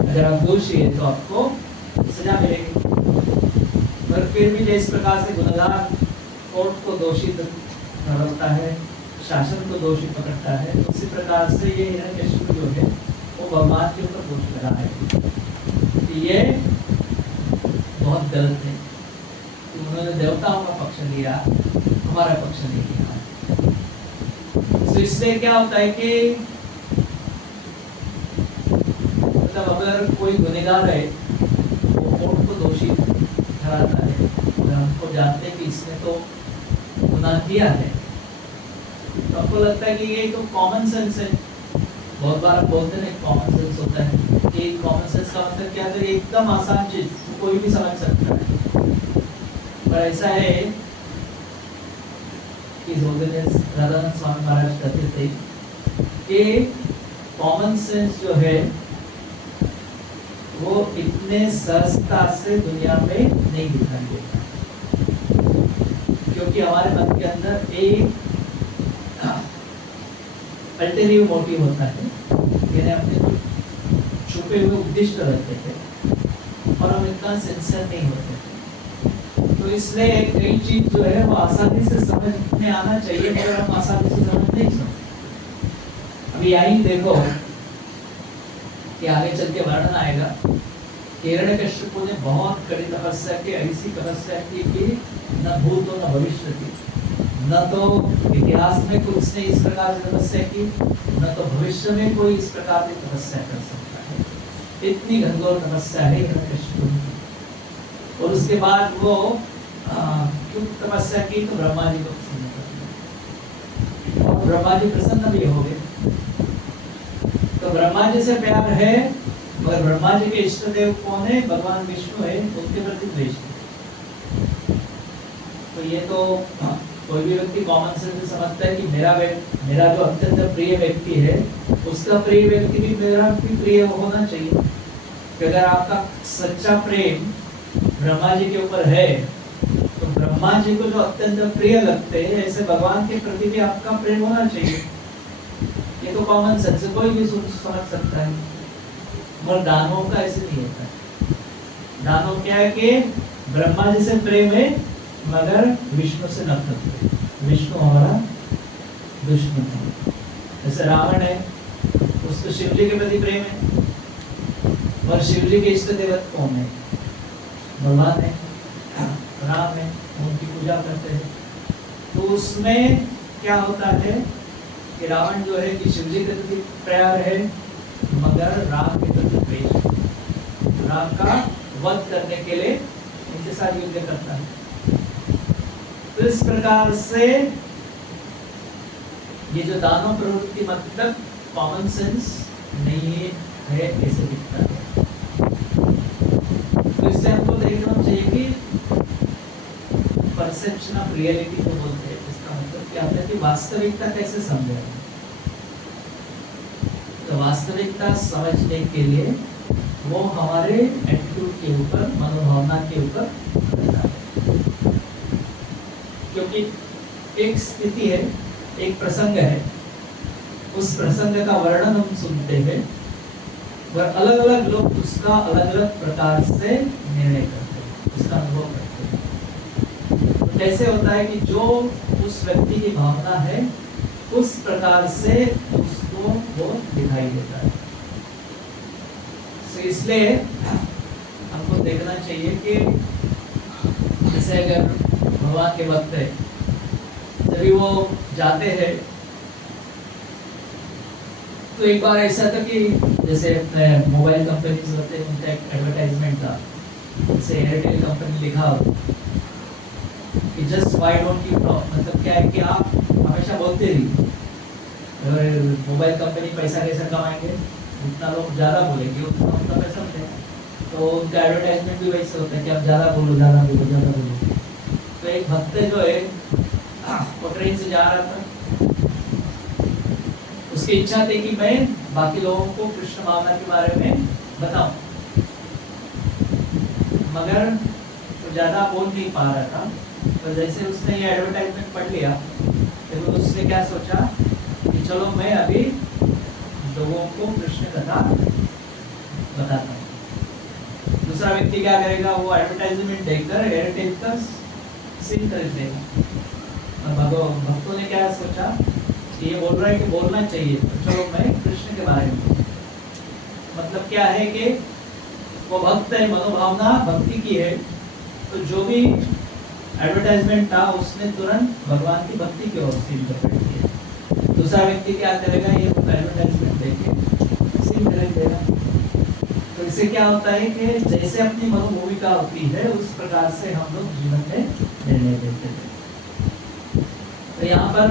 अगर आप दोषी है तो आपको सजा मिलेगी। पर फिर भी जिस प्रकार से गुनहगार कोर्ट को दोषी ठहराता है, शासन को दोषी पकड़ता है, उसी प्रकार से ये हिरण्यकश्यप जो है वो भगवान के ऊपर दोष लगा है कि ये बहुत गलत है कि उन्होंने देवताओं का पक्ष लिया, हमारा पक्ष नहीं लिया। तो इससे क्या होता है कि मतलब अगर कोई गुनहगार है वो कोर्ट को दोषी ठहराता है, अगर हमको जानते हैं कि इसने तो गुनाह किया है, तो आपको लगता है कि ये तो कॉमन सेंस है। बहुत बार आप बोलते हैं कॉमन सेंस होता है, कि कॉमन सेंस का मतलब क्या है? एकदम आसान चीज कोई भी समझ सकता है। पर ऐसा है कि राधानंद स्वामी महाराज कहते थे कि कॉमन सेंस जो है वो इतने सहजता से दुनिया में नहीं दिखाई देता, क्योंकि हमारे मन के अंदर एक अल्टेरियर मोटिव होता है, यानी अपने छुपे हुए उद्देश्य रहते हैं और हम इतना सिंसियर नहीं होते। तो इसलिए कई चीज जो है वो आसानी से समझ में आना चाहिए, मगर हम आसानी से समझ नहीं सकते। अभी यही देखो कि आगे चल के वर्णन आएगा, हिरण्यकश्यप ने बहुत कड़ी तपस्या की, ऐसी तपस्या की कि न भूत हो न भविष्य की, न तो इतिहास में कुछ ने इस प्रकार की तपस्या की, न तो भविष्य में कोई इस प्रकार की तपस्या कर सकता है। इतनी घनघोर तपस्या है हिरण्यकश्यप की। और उसके बाद वो क्यों तपस्या की? तो ब्रह्मा जी को प्रसन्न कर, और ब्रह्मा जी प्रसन्न भी हो गए। तो ब्रह्मा जी से प्यार है, मगर ब्रह्मा जी के इष्ट देव कौन है? भगवान विष्णु है, उनके प्रति द्वेष है। तो ये तो कोई भी व्यक्ति कॉमन सेंस से समझता है कि मेरा जो अत्यंत प्रिय व्यक्ति है उसका प्रिय व्यक्ति भी मेरा भी प्रिय होना चाहिए। कि अगर आपका सच्चा प्रेम ब्रह्मा जी के ऊपर है तो ब्रह्मा जी को जो अत्यंत प्रिय लगते हैं ऐसे भगवान के प्रति भी आपका प्रेम होना चाहिए। ये तो कॉमन सेंस है, कोई भी समझ सकता है। और दानवों का ऐसे नहीं होता है। दानव क्या है कि ब्रह्मा जी से प्रेम है मगर विष्णु से नफरत है, विष्णु हमारा दुश्मन है। जैसे रावण है, उसको शिव जी के प्रति प्रेम है और शिव जी के इष्ट देवता कौन है? भगवान है, राम है, उनकी पूजा करते हैं। तो उसमें क्या होता है कि रावण जो है कि शिव जी के प्रति प्यार है मगर राम के प्रति द्वेष है। राम का वध करने के लिए इनके साथ युद्ध करता है। तो इस प्रकार से ये जो दानव प्रवृत्ति मतलब कॉमन सेंस नहीं है ऐसे दिखता है। तो इससे हमको देखना चाहिए कि परसेप्शन ऑफ रियलिटी को बोलते हैं। इसका मतलब क्या होता है कि वास्तविकता कैसे समझे। तो वास्तविकता समझने के लिए वो हमारे एटीट्यूड के ऊपर, मनोभावना के ऊपर रहता है। क्योंकि एक स्थिति है, एक प्रसंग है, उस प्रसंग का वर्णन हम सुनते हैं और अलग अलग लोग उसका अलग अलग प्रकार से निर्णय करते हैं, उसका अनुभव करते हैं। तो कैसे होता है कि जो उस व्यक्ति की भावना है उस प्रकार से उसको वो दिखाई देता है। तो इसलिए हमको देखना चाहिए कि जैसे अगर भगवान के भक्त है, जब वो जाते हैं तो एक बार ऐसा था कि जैसे मोबाइल कंपनीज होते हैं उनका एक एडवर्टाइजमेंट था, जैसे एयरटेल कंपनी लिखा हो कि just why don't you talk, मतलब क्या है कि आप हमेशा बोलते रहिए। अगर मोबाइल कंपनी पैसा कैसे कमाएंगे, जितना लोग ज़्यादा बोलेंगे उतना उनका पैसा मिलेगा। तो उनका एडवर्टाइजमेंट भी वैसे होता है कि आप ज़्यादा बोलो ज़्यादा बोलो ज़्यादा बोलो। तो एक भक्त जो है वो ट्रेन से जा रहा था, उसकी इच्छा थी कि मैं बाकी लोगों को कृष्ण भावना के बारे में बताऊं, मगर वो ज़्यादा बोल नहीं पा रहा था। तो जैसे उसने ये एडवर्टाइजमेंट पढ़ लिया तो उसने क्या सोचा कि चलो मैं अभी लोगों को कृष्ण कथा बताता हूँ। दूसरा व्यक्ति क्या करेगा, वो एडवर्टाइजमेंट देखकर एयरटेल का सिम खरीद लेगा। भक्तों ने क्या सोचा कि ये बोल रहा है कि बोलना चाहिए, तो चलो मैं कृष्ण के बारे में। मतलब क्या है कि वो भक्त है, मनोभावना भक्ति की है, तो जो भी एडवर्टाइजमेंट था उसने तुरंत भगवान की भक्ति की ओर से इंटरप्रेट किया। दूसरा व्यक्ति क्या करेगा, ये एडवर्टाइजमेंट देखे सिम खरीद देगा। तो इससे क्या होता है कि जैसे अपनी मनोभूमिका होती है उस प्रकार से हम लोग जीवन में निर्णय लेते हैं। तो यहाँ पर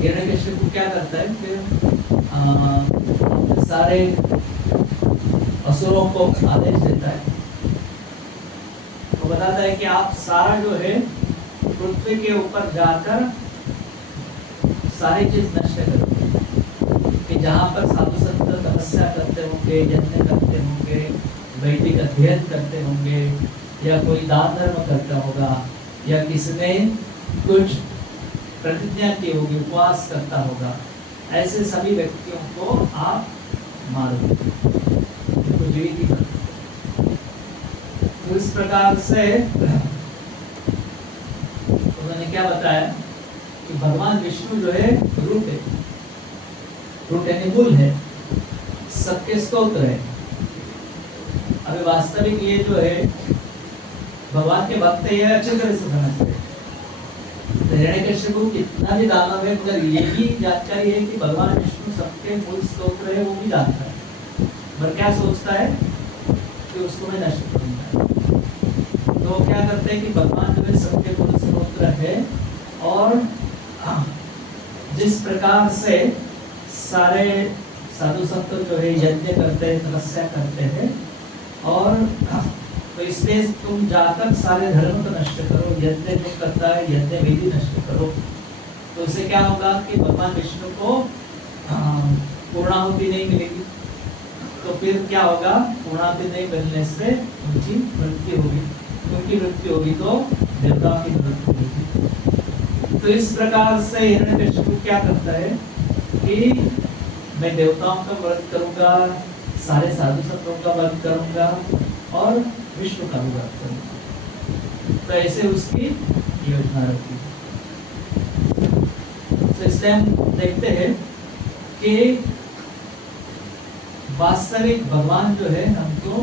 हिरण्यकश्यप क्या करता है, फिर सारे असुरों को आदेश देता है। तो बताता है कि आप सारा जो है पृथ्वी के ऊपर जाकर सारी चीज नष्ट करो, कि जहाँ पर साधु संत तपस्या करते होंगे, यज्ञ करते होंगे, वैदिक अध्ययन करते होंगे, या कोई दान धर्म करता होगा, या किसी ने कुछ प्रतिज्ञा की होगी, उपवास करता होगा, ऐसे सभी व्यक्तियों को आप मारो, उनको जीवित ही कर। तो इस प्रकार से उन्होंने क्या बताया कि भगवान विष्णु जो है रूट है, रूट यानी मूल है, सबके स्तोत्र है। अभी वास्तविक ये जो है भगवान के भक्त ये अच्छे तरह से समझते हैं। हिरण्यकश्यप कितना भी दानव है मगर यही जानकारी है कि भगवान विष्णु सबके मूल स्तोत्र है, वो भी जानता है, पर क्या सोचता है कि उसको मैं नष्ट करूंगा। तो क्या करते हैं कि भगवान जो है सबके मूल स्तोत्र है, और जिस प्रकार से सारे साधु संत जो है यज्ञ करते हैं, तपस्या करते हैं, और तो इसलिए तुम जाकर सारे धर्म को नष्ट करो, यज्ञ जो करता है यज्ञ विधि नष्ट करो। तो उससे क्या होगा कि भगवान विष्णु को पूर्णाहुति नहीं मिलेगी। तो फिर क्या होगा, पूर्णाहुति नहीं मिलने से उनकी मृत्यु होगी, उनकी मृत्यु होगी तो देवता की मृत्यु होगी। तो इस प्रकार से हिरण्यकशिपु क्या करता है कि मैं देवताओं का व्रत करूंगा, सारे साधु संतों का व्रत करूंगा और विष्णु का भी व्रत करूंगा। तो ऐसे उसकी योजना रखी। तो इसलिए हम देखते हैं कि वास्तविक भगवान जो है हमको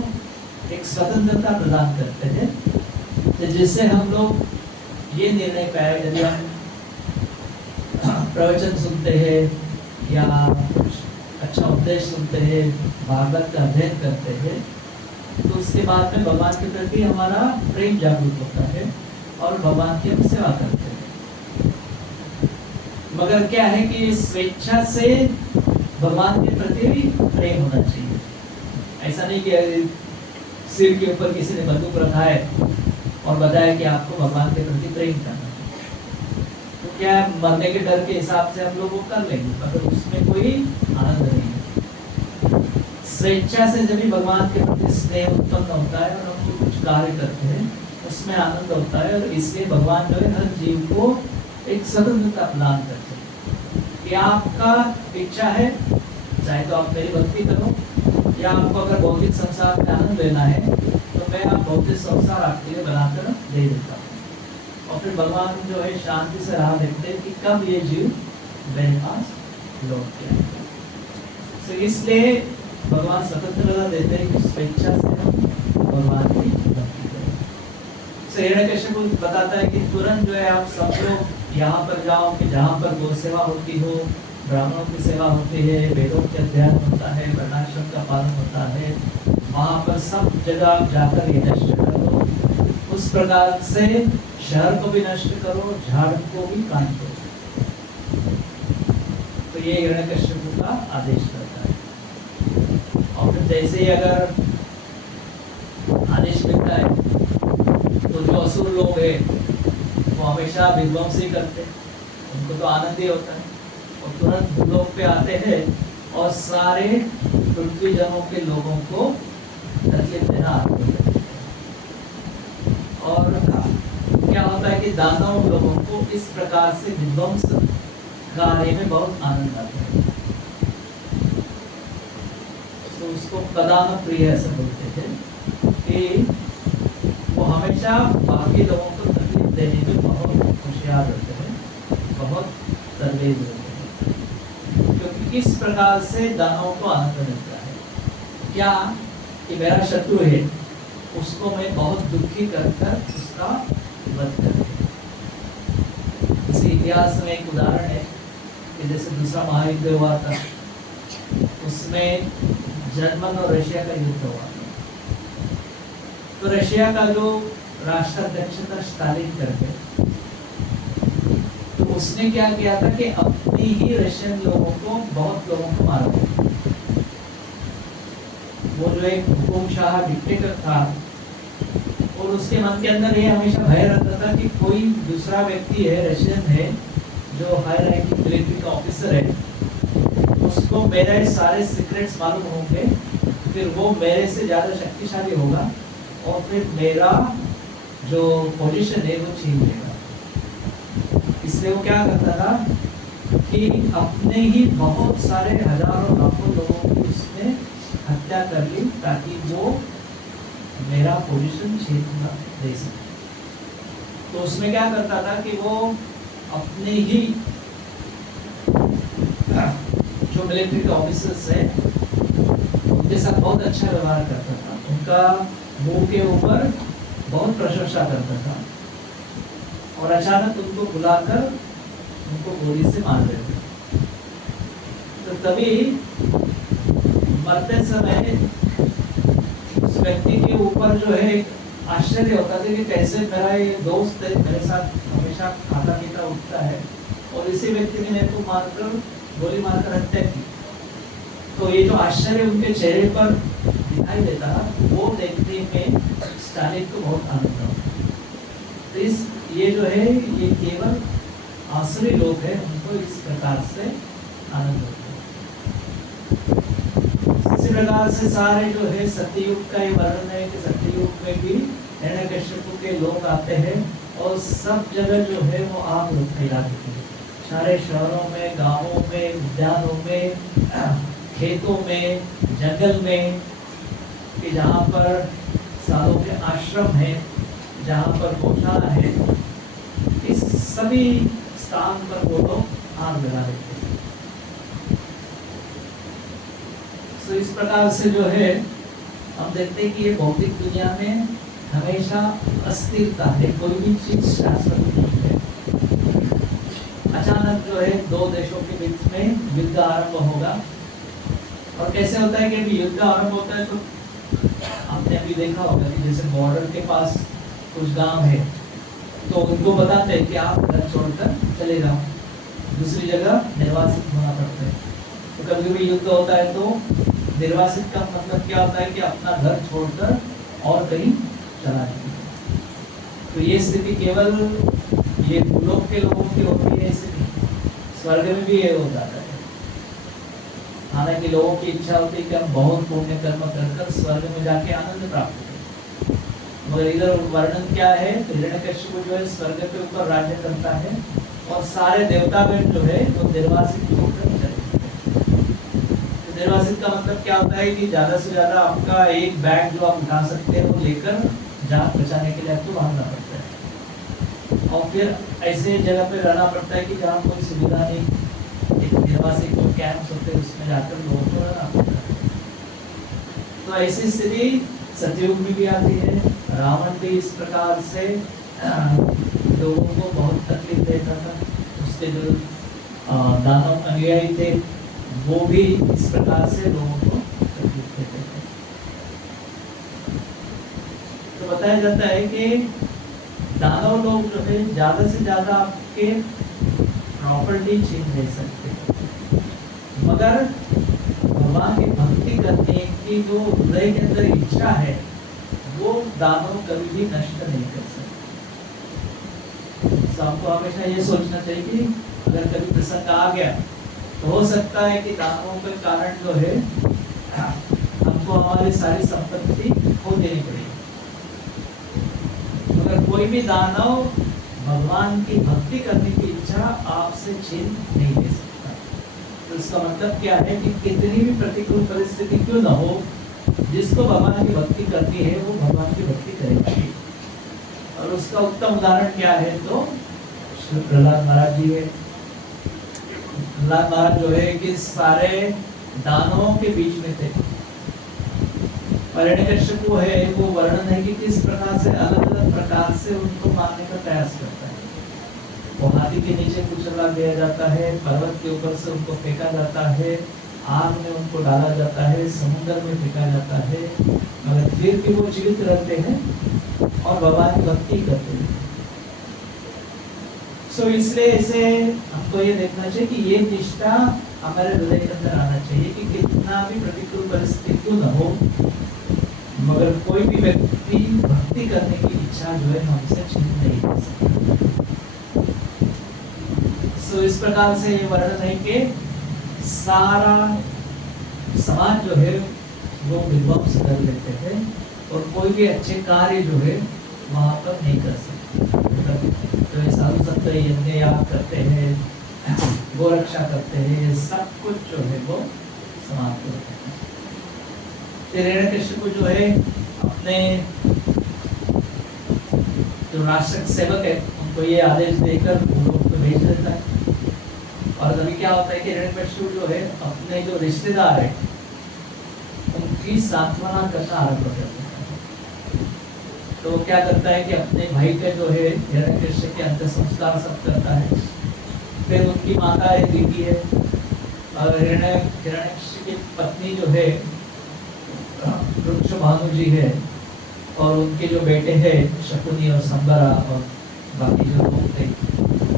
एक स्वतंत्रता प्रदान करते हैं, तो जिससे हम लोग ये निर्णय पाए, यदि हम प्रवचन सुनते हैं या कुछ अच्छा उपदेश सुनते हैं, भागवत का अध्ययन करते हैं, तो उसके बाद में भगवान के प्रति हमारा प्रेम जागरूक होता है और भगवान की हम सेवा करते हैं। मगर क्या है कि स्वेच्छा से भगवान के प्रति भी प्रेम होना चाहिए। ऐसा नहीं कि सिर के ऊपर किसी ने बंदूक रखा है और बताया कि आपको भगवान के प्रति प्रेम करना है, तो क्या मरने के डर के हिसाब से हम लोग वो कर लेंगे, मगर उसमें कोई आनंद नहीं है। स्वेच्छा से जब भी भगवान के प्रति स्नेह उत्पन्न होता है और हम जो कुछ कार्य करते हैं उसमें आनंद होता है, और इसलिए भगवान जो है हर जीव को एक स्वतंत्रता प्रदान करते हैं कि आपका इच्छा है चाहे तो आप मेरी भक्ति करो, या आपको अगर भौतिक संसार में आनंद लेना है तो मैं आप भौतिक संसार आपके लिए बनाकर दे देता हूँ। और फिर भगवान जो है शांति से राह देखते हैं कि कब ये जीव मेरे पास लौट के आएगा। तो इसलिए भगवान स्वतंत्रता देते हैं कि स्वेच्छा से हम भगवान की भक्ति करें। तो हिरण्यकशिपु बताता है कि तुरंत जो है आप सब लोग यहाँ पर जाओ कि जहाँ पर गौ सेवा होती हो, ब्राह्मणों की सेवा होती है, वेदों के अध्ययन होता है, वर्णाश्रम का पालन होता है, वहाँ पर सब जगह आप जाकर ये नष्ट कर दो। उस प्रकार से शहर को भी नष्ट करो, झाड़ को भी काट दो। तो ये हिरण्यकशिपु का आदेश करता है। और फिर जैसे ही अगर आदेश मिलता है तो जो असुर लोग हैं वो हमेशा विध्वंस ही करते हैं, उनको तो आनंद ही होता है, और तुरंत भूलोक पे आते हैं और सारे पृथ्वी जनों के लोगों को तकलीफ देना आरंभ कर देते हैं। और क्या होता है कि दानव लोगों को इस प्रकार से विध्वंस कार्य में बहुत आनंद आता है। तो उसको पदान प्रिय ऐसा बोलते हैं कि वो हमेशा बाकी लोगों को तकलीफ देने में बहुत होशियार रहते हैं, बहुत तरबेज रहते हैं, क्योंकि इस प्रकार से दानवों को आनंद मिलता है। क्या कि मेरा शत्रु है, उसको मैं बहुत दुखी कर कर उसका वध कर। इसी इतिहास में एक उदाहरण है कि जैसे दूसरा महायुद्ध हुआ था, उसमें जर्मन और रशिया का युद्ध हुआ था। तो रशिया का जो राष्ट्राध्यक्ष था स्टालिन करके, तो उसने क्या किया था कि अपनी ही रशियन लोगों को, बहुत लोगों को मारा। वो जो एक हुकुमशाह डिक्टेटर था, और उसके मन के अंदर ये हमेशा भय रहता था कि कोई दूसरा व्यक्ति है, रशियन है, जो हाई रैंकिंग मिलिट्री का ऑफिसर है, उसको मेरे सारे सीक्रेट्स मालूम होंगे, फिर वो मेरे से ज़्यादा शक्तिशाली होगा और फिर मेरा जो पोजीशन है वो छीन लेगा। इसलिए वो क्या करता था कि अपने ही बहुत सारे हजारों लाखों लोगों की उसने हत्या कर ली ताकि वो मेरा पोजीशन छीन दे सके। तो उसमें क्या करता था कि वो अपने ही जो मिलिट्री के ऑफिसर्स हैं उनके साथ बहुत अच्छा व्यवहार करता था, उनका मुंह के ऊपर बहुत प्रशंसा करता था, और अचानक उनको बुलाकर उनको गोली से मार देते। तो तभी मरते समय उस व्यक्ति के ऊपर जो है आश्चर्य होता था कि कैसे मेरा ये दोस्त है, मेरे साथ हमेशा खाता पीता उठता है, और इसी व्यक्ति ने मेरे को मारकर, गोली मारकर हत्या की। तो ये जो आश्चर्य उनके चेहरे पर दिखाई देता, वो देखने में स्टालिन को बहुत आनंद होता है। तो इस ये जो है ये केवल आसुरी लोग हैं, उनको इस प्रकार से आनंद होता है। इसी प्रकार से सारे जो है सत्ययुग का ये वर्णन है कि सत्ययुग में भी हिरण्यकश्यप के लोग आते हैं और सब जगह जो है वो आग फैला देते हैं। सारे शहरों में, गांवों में, उद्यानों में, खेतों में, जंगल में, कि जहाँ पर साधुओं के आश्रम है, जहाँ पर गौशाला है, इस सभी स्थान पर वो लोग आग लगा देते हैं। तो इस प्रकार से जो है हम देखते हैं कि ये भौतिक दुनिया में हमेशा अस्थिरता है, कोई भी चीज शाश्वत नहीं है। अचानक जो है दो देशों के बीच में युद्ध आरंभ होगा, और कैसे होता है कि अभी युद्ध आरंभ होता है तो आपने अभी देखा होगा कि जैसे बॉर्डर के पास कुछ गांव है तो उनको बताते हैं कि आप घर छोड़कर चले जाओ, दूसरी जगह निर्वासित होना पड़ता है। तो कभी भी युद्ध होता है तो निर्वासित का मतलब क्या होता है कि अपना घर छोड़कर और कहीं चला जाए। तो ये स्थिति केवल ये भूलोक के लोगों की होती है, ऐसे नहीं, स्वर्ग में भी ये हो जाता है। हालांकि लोगों की इच्छा होती है कि हम बहुत पुण्य कर्म कर स्वर्ग में जाके आनंद प्राप्त करें, मगर इधर वर्णन क्या है, हिरण्यकश्यप जो है स्वर्ग के ऊपर राज्य करता है और सारे देवतागण जो है वो निर्वासित होकर चले जाते हैं। निर्वासित का मतलब क्या होता है कि ज्यादा से ज्यादा आपका एक बैग जो आप उठा सकते हैं वो लेकर जान बचाने के लिए आपको भागना पड़ता है, और फिर ऐसे जगह पे रहना पड़ता है कि जहाँ कोई सुविधा नहीं, एक निर्वासित जो कैंप्स होते हैं उसमें जाकर लोगों को रहना पड़ता है। तो ऐसी स्थिति सतयुग में भी आती है। रावण भी इस प्रकार से लोगों को बहुत तकलीफ देता था, उसके जो दानव अनुयायी थे वो भी इस प्रकार से लोगों को तकलीफ देते थे। तो बताया जाता है कि दानव लोग जो है ज्यादा से ज्यादा आपके प्रॉपर्टी छीन ले सकते हैं, मगर भगवान की भक्ति करने की जो हृदय के अंदर इच्छा है वो दानव कभी भी नष्ट नहीं कर सकते। तो आपको हमेशा ये सोचना चाहिए कि अगर कभी प्रसंग आ गया तो हो सकता है कि दानवों के कारण जो है हमको हमारी सारी संपत्ति खो देनी पड़ेगी, मगर कोई भी दानव भगवान की भक्ति करने की इच्छा आपसे छीन नहीं ले सकता। तो इसका मतलब क्या है कि कितनी भी प्रतिकूल परिस्थिति क्यों न हो, जिसको भगवान की भक्ति करनी है वो भगवान की भक्ति करेगा। और उसका उत्तम उदाहरण क्या है, तो श्री प्रहलाद महाराज जी है। प्रहलाद महाराज जो है कि सारे दानवों के बीच में थे, और हिरण्यकश्यप है वो वर्णन है कि किस प्रकार से अलग अलग प्रकार से उनको मारने का प्रयास करता है। वो हाथी के नीचे कुचला दिया जाता है, पर्वत के ऊपर से उनको फेंका जाता है, आग में उनको डाला जाता है, समुद्र में फेंका जाता है, मगर फिर भी वो जीवित रहते हैं और भगवान की भक्ति करते हैं। सो इसलिए इसे हमको ये देखना चाहिए कि ये निष्ठा हमारे हृदय के अंदर आना चाहिए कि कितना भी प्रतिकूल परिस्थिति क्यों न हो, मगर कोई भी व्यक्ति भक्ति करने की इच्छा जो है हमसे छीन नहीं कर सकता। सो इस प्रकार से ये वर्णन है कि सारा समाज जो है वो विध्वंस कर लेते हैं और कोई भी अच्छे कार्य जो है वहाँ पर नहीं कर सकते। तो ये साधु संत यज्ञ याग करते हैं, गो रक्षा करते हैं, ये सब कुछ जो है वो समाप्त होता है। हिरण्यकश्यप जो है अपने जो राष्ट्रक सेवक है उनको ये आदेश देकर भूलोक को भेज देता है। और कभी क्या होता है कि हिरण्यकश्यप जो है अपने जो रिश्तेदार है उनकी सांत्वना करना आरंभ कर देता है। तो वो क्या करता है कि अपने भाई के जो है हिरण्यकश्यप के अंत्य संस्कार सब करता है। फिर उनकी माता है दीदी है, और हिरण्यकश्यप की पत्नी जो है वृक्षभानु जी है, और उनके जो बेटे हैं शकुनी और संबरा और बाकी जो लोग थे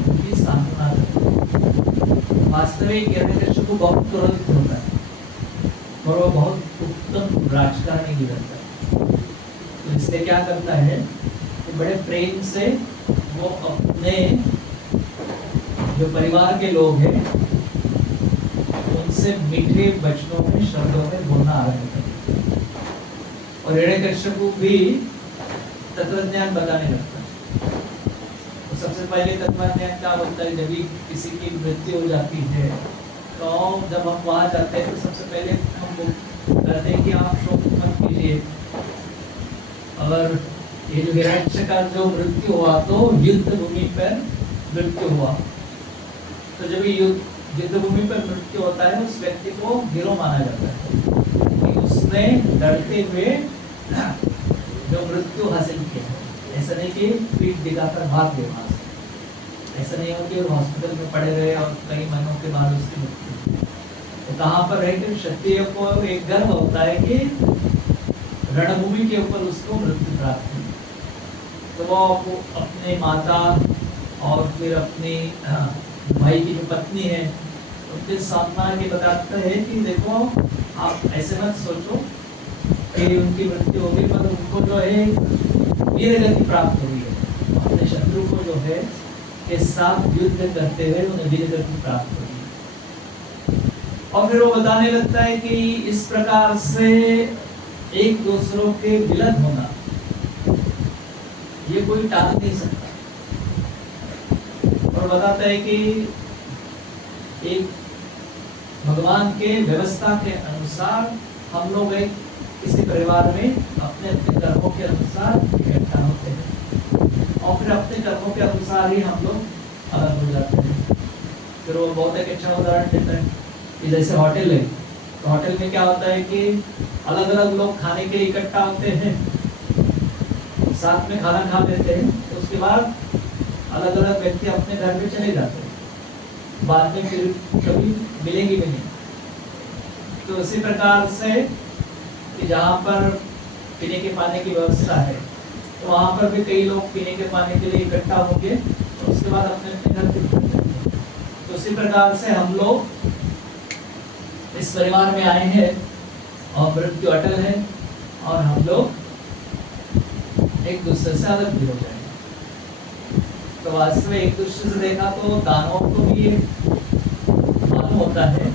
उनकी सांत्वना करते हैं। वास्तविक हिरण्यकश्यप को बहुत क्रोधित होता है और वो बहुत उत्तम राजकारणी भी बनता है। तो इसलिए क्या करता है कि बड़े प्रेम से वो अपने जो परिवार के लोग हैं उनसे मीठे वचनों में, शब्दों में बोलना आरंभ करता है। और हिरण्यकश्यप भी तत्वज्ञान बताने लगता है। तो सबसे पहले तत्वज्ञान क्या होता है, जब भी किसी की मृत्यु हो जाती है तो जब हम वहां जाते हैं तो सबसे पहले हम कहते हैं कि आप शोक मत कीजिए। और ये जो हिरण्यकश्यप का जो मृत्यु हुआ तो युद्ध भूमि पर मृत्यु हुआ। तो जब युद्ध भूमि पर मृत्यु होता है उस व्यक्ति को हीरो माना जाता है कि उसने लड़ते हुए जो मृत्यु हासिल किया। ऐसा नहीं कि पीठ दिखाकर भाग गए वहां से, ऐसा नहीं हो कि हॉस्पिटल में पड़े रहे और कई महीनों के बाद उसकी मृत्यु। तो कहाँ पर है कि क्षत्रिय को एक गर्व होता है कि रणभूमि के ऊपर उसको मृत्यु प्राप्त हुई। तो वो अपने माता और फिर अपनी भाई की जो पत्नी है उनके सम्मान के बताते हैं कि देखो आप ऐसे मत सोचो कि उनकी मृत्यु होगी, पर उनको जो है वीर गति प्राप्त हुई है। अपने शत्रु को जो है के साथ युद्ध करते हुए उन्हें वीर गति प्राप्त हुई। और फिर वो बताने लगता है कि इस प्रकार से एक दूसरों के विलग होना ये कोई टाल नहीं सकता। और बताता है कि एक भगवान के व्यवस्था के अनुसार हम लोग एक किसी परिवार में अपने अपने कर्मों के अनुसार इकट्ठा होते हैं और फिर अपने कर्मों के अनुसार ही हम लोग अलग हो जाते हैं। फिर वो बहुत एक अच्छा उदाहरण देता है कि जैसे होटल है, तो होटल में क्या होता है कि अलग अलग लोग खाने के लिए इकट्ठा होते हैं, साथ में खाना खा लेते हैं, तो उसके बाद अलग अलग व्यक्ति अपने घर में चले जाते हैं, बाद में फिर कभी मिलेंगे भी नहीं। तो इसी प्रकार से कि जहाँ पर पीने के पानी की व्यवस्था है तो वहाँ पर भी कई लोग पीने के पानी के लिए इकट्ठा होंगे और उसके बाद अपने अपने घर पे। तो उसी प्रकार से हम लोग इस परिवार में आए हैं और मृत्यु अटल है और हम लोग एक दूसरे से अलग भी हो जाएंगे। तो वास्तव में एक दूसरे से देखा तो दानवों को भी ये मालूम होता है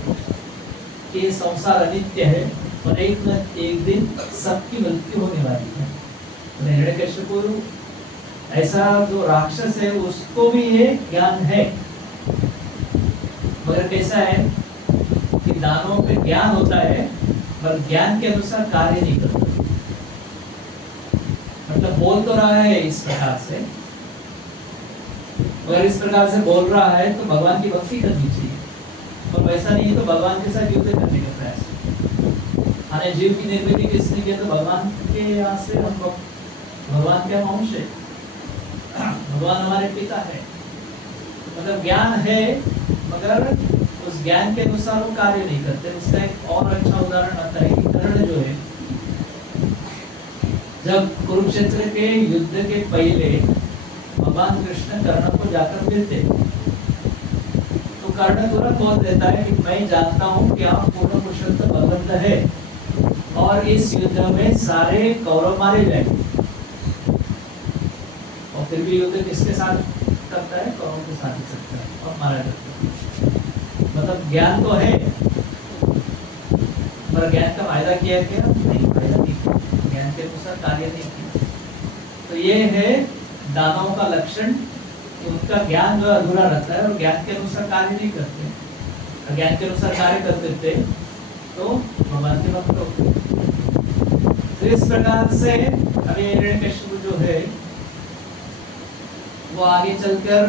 कि ये संसार अनित्य है और एक न एक दिन सबकी मृत्यु होने वाली है। हिरण्यकश्यप ऐसा जो राक्षस है उसको भी ये ज्ञान है, मगर कैसा है कि दानवों पे ज्ञान होता है पर ज्ञान के अनुसार कार्य नहीं करता। मतलब बोल तो रहा है इस प्रकार से, अगर इस प्रकार से बोल रहा है तो भगवान की भक्ति करनी चाहिए, और वैसा नहीं तो भगवान के साथ युद्ध करने का प्रयास। हमें जीव की निर्मित किसने किया? तो भगवान के यहाँ से हम लोग भगवान के अंश है, भगवान हमारे पिता है। मतलब ज्ञान है मगर उस ज्ञान के अनुसार वो कार्य नहीं करते। उसका एक और अच्छा उदाहरण आता है कि कर्ण जो है, जब कुरुक्षेत्र के युद्ध के पहले भगवान कृष्ण कर्ण को जाकर मिलते तो कर्ण तुरंत बोल देता है कि मैं जानता हूँ कि आप पूर्ण पुरुषोत्तम बलवंत है और इस युद्ध में सारे कौरव मारे जाएंगे। और फिर भी युद्ध किसके साथ करता है? कौरव के साथ ही करता है और मारा जाता है। मतलब ज्ञान तो है पर ज्ञान का फायदा किया क्या? नहीं, फायदा नहीं किया, ज्ञान के अनुसार कार्य नहीं किया। तो ये है दानवों का लक्षण कि उनका ज्ञान जो अधूरा रहता है और ज्ञान के अनुसार कार्य नहीं करते। ज्ञान के अनुसार कार्य कर देते तो भगवान के भक्त होते। तो इस प्रकार से अभी हिरण्यकश्यप जो है वो आगे चलकर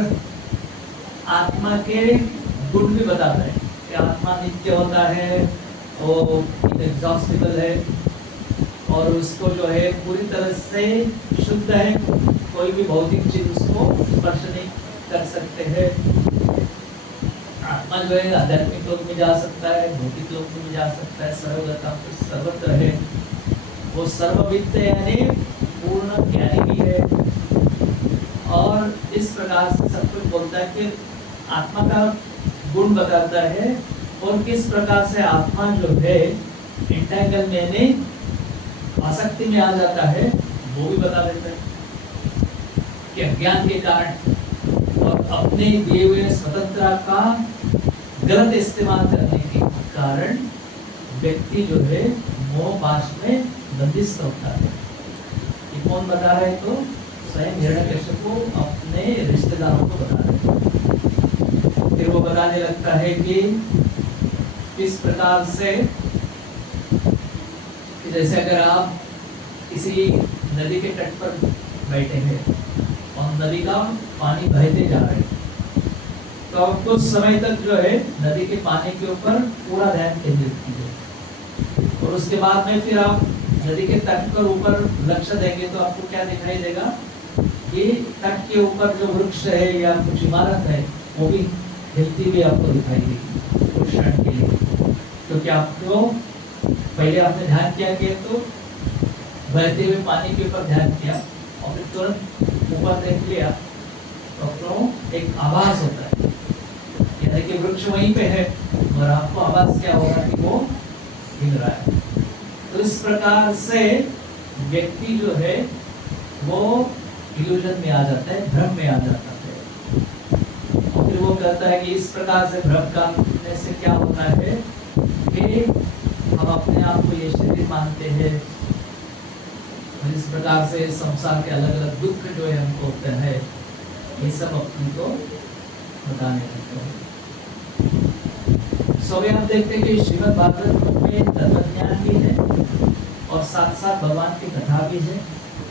आत्मा के गुण भी बताता है कि आत्मा नित्य होता है, वो इनएग्जॉस्टिबल है और उसको जो है पूरी तरह से शुद्ध है, कोई भी भौतिक चीज उसको स्पर्श नहीं कर सकते हैं। आत्मा जो है आध्यात्मिक लोक में जा सकता है, भौतिक लोक में जा सकता है, सर्वगता सर्वत्र है। वो सर्वविद यानी पूर्ण ज्ञानी भी है और इस प्रकार से सब कुछ बोलता है कि आत्मा का गुण बताता है और किस प्रकार से आत्मा जो है एंटेंगल में आसक्ति में आ जाता है वो भी बता देता है कि अज्ञान के कारण और अपने दिए हुए स्वतंत्रता का गलत इस्तेमाल करने के कारण व्यक्ति जो है मोह पाश में बंदिश होता है। ये कौन बता रहा है? तो स्वयं हिरण्यकश्यप को अपने रिश्तेदारों को बता रहे हैं। फिर वो बताने लगता है कि किस प्रकार से कि जैसे अगर आप किसी नदी के तट पर बैठे हैं और नदी का पानी बहते जा रहा है, तो आप कुछ समय तक जो है नदी के पानी के ऊपर पूरा ध्यान केंद्रित कीजिए और उसके बाद में फिर आप नदी के तट पर ऊपर लक्ष्य देंगे तो आपको क्या दिखाई देगा कि तट के ऊपर जो वृक्ष है या कुछ इमारत है वो भी हिलती हुई आपको दिखाई देगी कुछ क्षण के लिए। क्योंकि आपको पहले आपने ध्यान किया कि तो बहते हुए पानी के ऊपर ध्यान किया और फिर तुरंत ऊपर देख लिया तो आपको एक आभास होता है, यानी कि वृक्ष वहीं पे है और आपको आभास क्या होगा कि वो हिल रहा है। तो इस प्रकार से व्यक्ति जो है वो इल्यूजन में आ जाता है, भ्रम में आ जाता है। और फिर वो कहता है कि इस प्रकार से भ्रम करने से क्या होता है कि हम अपने आप को ये शरीर मानते हैं और इस प्रकार से संसार के अलग अलग दुख जो है हमको होते हैं, ये सब अपने को बताने लगते हैं। सो आप देखते हैं कि श्रीमद् भागवत में तत्वज्ञान भी है और साथ साथ भगवान की कथा भी है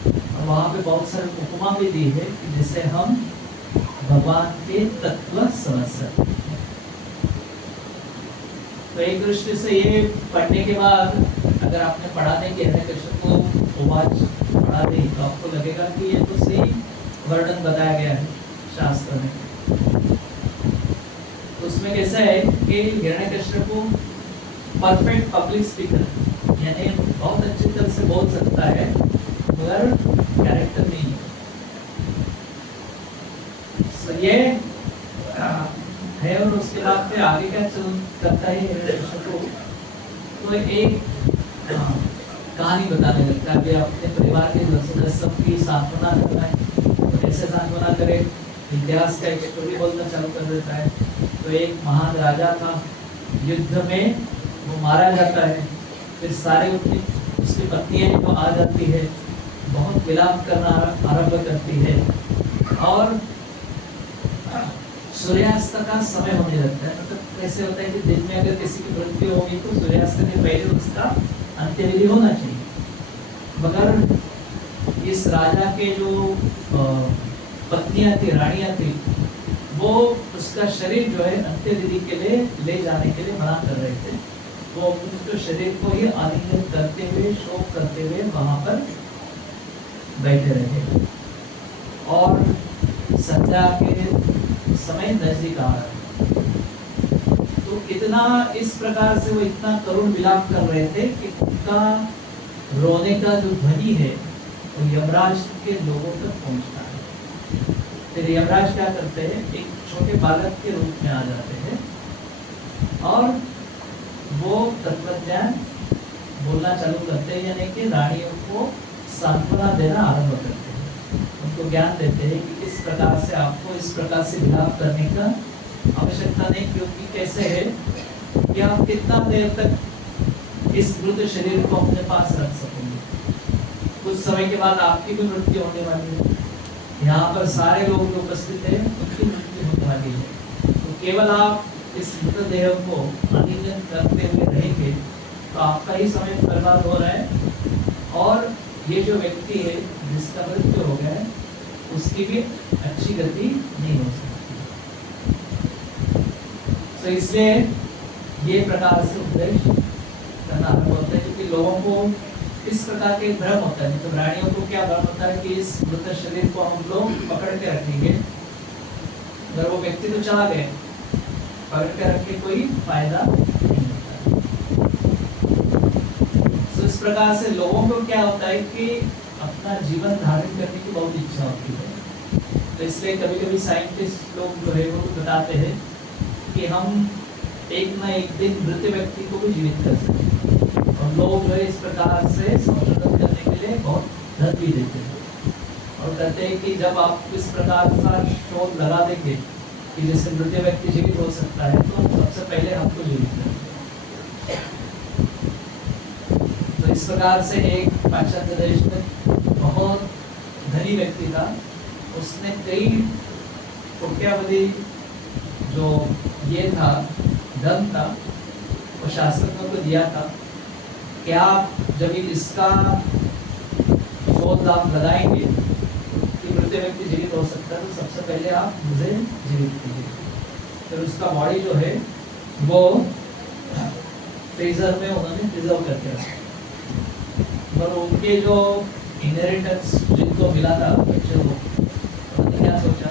और वहाँ पे बहुत सारे उपमा भी दी है कि जिससे हम भगवान के तत्व समझ सकते हैं। तो एक दृष्टि से ये पढ़ने के बाद अगर आपने पढ़ा नहीं कि हिरण्यकश्यप को उवाच पढ़ा दी तो आपको लगेगा कि ये तो सही वर्णन बताया गया है शास्त्र में। तो उसमें कैसा है कि हिरण्यकश्यप को परफेक्ट पब्लिक स्पीकर यानी बहुत अच्छी तरह से बोल सकता है मगर कैरेक्टर नहीं है। तो ये है और उसके बाद फिर आगे क्या करता है हिरण्यकश्यप को, तो एक कहानी बताने लगता है। अपने परिवार के सदस्यों की सांत्वना करना है तो कैसे सांत्वना करे, इतिहास का एक स्टोरी बोलना चालू कर देता है। तो एक महान राजा था, युद्ध में वो मारा जाता है, फिर सारे उसकी पत्नियां जो आ जाती है बहुत विलाप करना आरंभ करती है और सूर्यास्त का समय होने लगता है। मतलब कैसे होता है कि दिन में अगर किसी की मृत्यु होगी तो सूर्यास्त के पहले उसका अंत्यविधि होना चाहिए, मगर इस राजा के जो पत्नियां थी, रानियां थी, वो उसका शरीर जो है अंत्यविधि के लिए ले जाने के लिए मना कर रहे थे। वो उसके शरीर को ही आलिंगन करते हुए शोक करते हुए वहां पर बैठे रहे और संध्या के समय नजदीक आ रहा। तो इतना इस प्रकार से वो इतना करुण विलाप कर रहे थे कि उनका रोने का जो ध्वनि है वो यमराज के लोगों तक पहुंचता है। फिर यमराज क्या करते हैं, एक छोटे बालक के रूप में आ जाते हैं और वो तत्वज्ञान बोलना चालू करते हैं, यानी कि रानियों को सांत्वना देना आरंभ करते हैं, उनको ज्ञान देते हैं कि इस प्रकार से आपको इस प्रकार से विलाप करने का आवश्यकता नहीं, क्योंकि कैसे है कि आप कितना देर तक इस मृत शरीर को अपने पास रख सकेंगे। कुछ समय के बाद आपकी भी मृत्यु होने वाली है, यहाँ पर सारे लोग जो उपस्थित हैं उनकी मृत्यु होने वाली है। तो केवल आप इस मृतदेह को आलिंगन करते हुए रहेंगे तो आपका ही समय बर्बाद हो रहा है और ये जो व्यक्ति है जिसका मृत्यु हो गया है उसकी भी अच्छी गति नहीं हो सकती। तो इसलिए ये प्रकार से उपदेश करना आरंभ होता है, क्योंकि लोगों को इस प्रकार के भ्रम होता है। तो प्राणियों को क्या भ्रम होता है कि इस मृत शरीर को हम लोग पकड़ के रखेंगे, अगर वो व्यक्ति तो चला गया, पकड़ के रख के कोई फायदा नहीं होता। तो इस प्रकार से लोगों को क्या होता है कि अपना जीवन धारण करने की बहुत इच्छा होती है। तो इसलिए कभी कभी साइंटिस्ट लोग जो है वो बताते हैं कि हम एक ना एक दिन मृत व्यक्ति को भी जीवित कर सकते हैं, और लोग जो है इस प्रकार से संशोधन करने के लिए बहुत धन भी देते हैं। और कहते हैं कि जब आप इस प्रकार का शोध लगा देंगे कि जैसे मृत व्यक्ति जीवित हो सकता है, तो सबसे पहले हमको जीवित करें। तो इस प्रकार से एक पाश्चात्य देश में बहुत धनी व्यक्ति था, उसने कई कोट्यावधि जो ये था धन था वो शासकों को दिया था कि आप जब इसका शोध आप लगाएंगे कि मृत व्यक्ति जीवित हो सकता है, तो सबसे पहले आप मुझे जीवित कीजिए। फिर उसका बॉडी जो है वो फ्रीजर में उन्होंने प्रिजर्व करके रखा। और उनके जो इनहेरिटेंस जिनको मिला था बच्चे को, उन्होंने क्या सोचा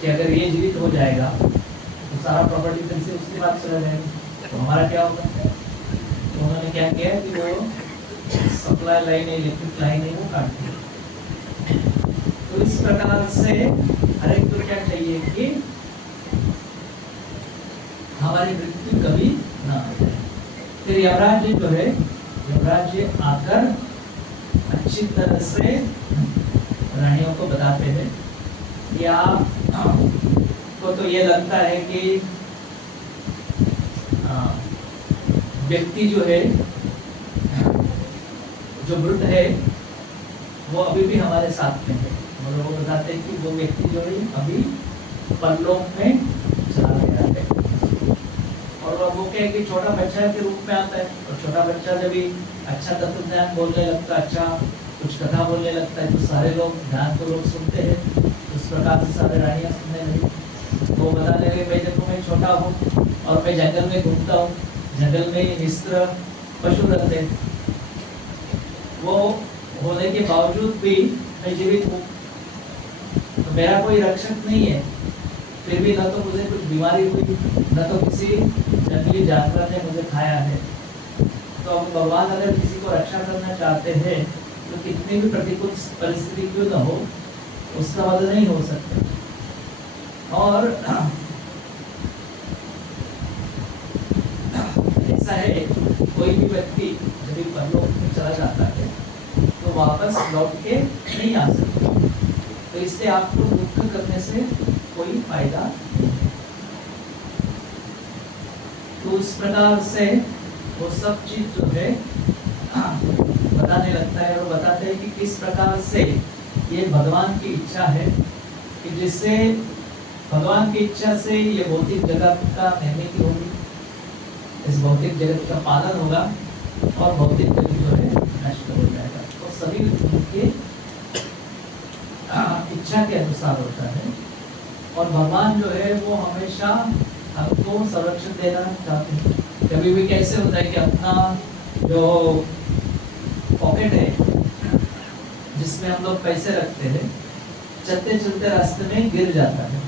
कि अगर ये जीवित हो जाएगा तो सारा प्रॉपर्टी फिर से उसके बाद चला जाएगा, तो हमारा क्या होगा। तो उन्होंने क्या किया कि वो सप्लाई लाइन है, इलेक्ट्रिक लाइन है, वो काट दी। तो इस प्रकार से हर एक को क्या चाहिए कि हमारी मृत्यु कभी ना हो जाए। फिर यमराज जी जो है, यमराज जी आकर अच्छी तरह से रानियों को बताते हैं कि आप को तो ये लगता है कि व्यक्ति जो है, जो मृत है, वो अभी भी हमारे साथ में है। और वो बताते हैं कि वो व्यक्ति जो है अभी परलोक में चला गया है। और वो क्या है कि छोटा बच्चा के रूप में आता है, और छोटा बच्चा जब भी अच्छा तत्व ज्ञान बोलने लगता है, अच्छा कुछ कथा बोलने लगता है, तो सारे लोग ध्यान को लोग सुनते हैं। उस प्रकार से सारे रानियाँ सुनने लगी। वो बताने लगे, भाई देखो मैं छोटा हूँ और मैं जंगल में घूमता हूँ, जंगल में हिस्सा पशु रहते हैं, वो होने के बावजूद भी मैं जीवित हूँ, तो मेरा कोई रक्षक नहीं है। फिर भी न तो मुझे कुछ बीमारी हुई, न तो किसी जंगली जानवर ने मुझे खाया है। तो अब भगवान अगर किसी को रक्षा करना चाहते हैं तो कितनी भी प्रतिकूल परिस्थिति क्यों न हो, उसका मदद नहीं हो सकता। और ऐसा है, कोई भी व्यक्ति जब परलोक में चला जाता है तो वापस लौट के नहीं आ सकता। तो इससे आपको दुख करने से कोई फायदा नहीं है। तो इस प्रकार से वो सब चीज जो है बताने लगता है, और बताते हैं कि किस प्रकार से ये भगवान की इच्छा है कि जिससे भगवान की इच्छा से ये भौतिक जगत का निर्मित होगी, इस भौतिक जगत का पालन होगा और भौतिक जगत जो है नष्ट हो जाएगा। तो सभी उनके इच्छा के अनुसार होता है। और भगवान जो है वो हमेशा हमको संरक्षण देना चाहते हैं। कभी भी कैसे होता है कि अपना जो पॉकेट है जिसमें हम लोग पैसे रखते हैं, चलते चलते रास्ते में गिर जाता है,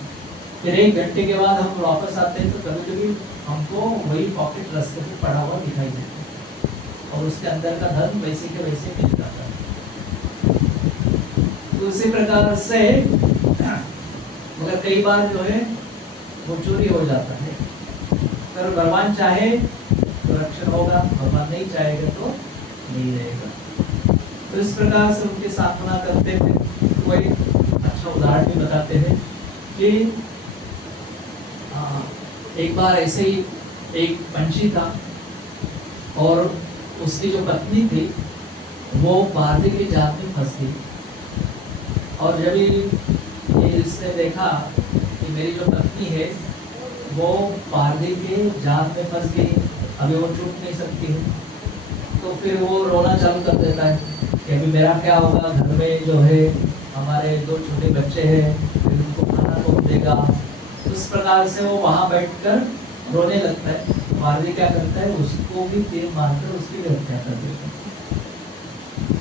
फिर 1 घंटे के बाद हम वापस आते हैं तो कभी कभी हमको वही पॉकेट रास्ते में पड़ा हुआ दिखाई देता है और उसके अंदर का धन वैसे के वैसे मिल जाता है। तो उसी प्रकार से मगर कई बार जो है वो चोरी हो जाता है। अगर भगवान चाहे तो रक्षण होगा, भगवान नहीं चाहेगा तो नहीं रहेगा। तो इस प्रकार से उनकी सांत्वना करते थे। तो वही अच्छा उदाहरण भी बताते हैं कि एक बार ऐसे ही एक पंछी था और उसकी जो पत्नी थी वो बारने के जाल में फंस गई। और जब ये इसने देखा कि मेरी जो पत्नी है वो पारदी के जाल में फंस गई, अभी वो छूट नहीं सकती है, तो फिर वो रोना चालू कर देता है कि अभी मेरा क्या होगा, घर में जो है हमारे 2 छोटे बच्चे हैं, फिर उनको खाना कौन देगा। तो इस प्रकार से वो वहाँ बैठकर रोने लगता है। पारदी क्या करता है, उसको भी तीर मारकर उसकी भी हत्या कर देता है।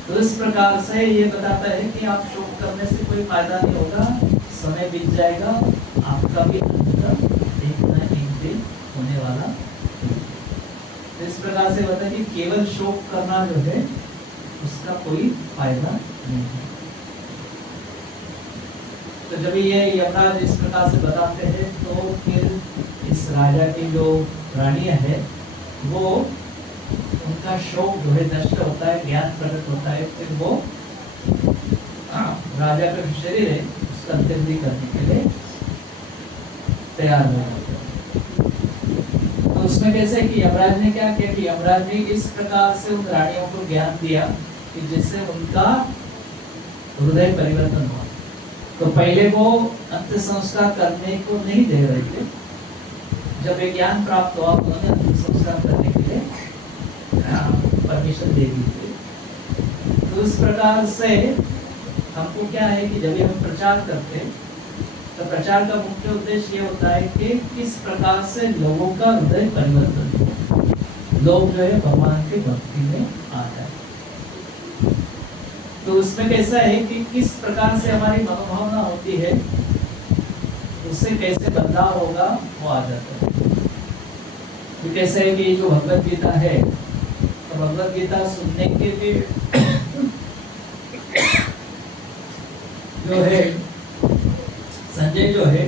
तो इस प्रकार से ये बताता है कि आप शोक करने से कोई फायदा नहीं होगा, समय बीत जाएगा, आपका भी अंत एक न एक दिन होने वाला। तो इस प्रकार से बताया कि केवल शोक करना जो है उसका कोई फायदा नहीं है। तो जब ये यमराज इस प्रकार से बताते हैं तो फिर इस राजा की जो रानियां है वो उनका शोक जो है नष्ट होता है, ज्ञान प्रकट होता है, फिर वो राजा का जो शरीर है उसका अंतिम भी करने के लिए तैयार हो जाते हैं। तो उसमें कैसे कि यमराज ने क्या किया कि यमराज ने इस प्रकार से उन रानियों को ज्ञान दिया कि जिससे उनका हृदय परिवर्तन हुआ। तो पहले वो अंत्य संस्कार करने को नहीं दे रहे थे, जब एक ज्ञान प्राप्त हुआ उन्होंने अंतिम संस्कार करने के लिए परमिशन दे दी थी। तो इस प्रकार से हमको क्या है कि जब भी हम प्रचार करते हैं तो प्रचार का मुख्य उद्देश्य ये होता है कि किस प्रकार से लोगों का हृदय परिवर्तन हो, लोग जो है भगवान की भक्ति में आ जाए। तो उसमें कैसा है कि किस प्रकार से हमारी मनोभावना होती है, उससे कैसे बदलाव होगा वो आ जाता है। तो कैसे है कि जो भगवत गीता है, तो भगवत गीता सुनने के लिए जो है संजय जो है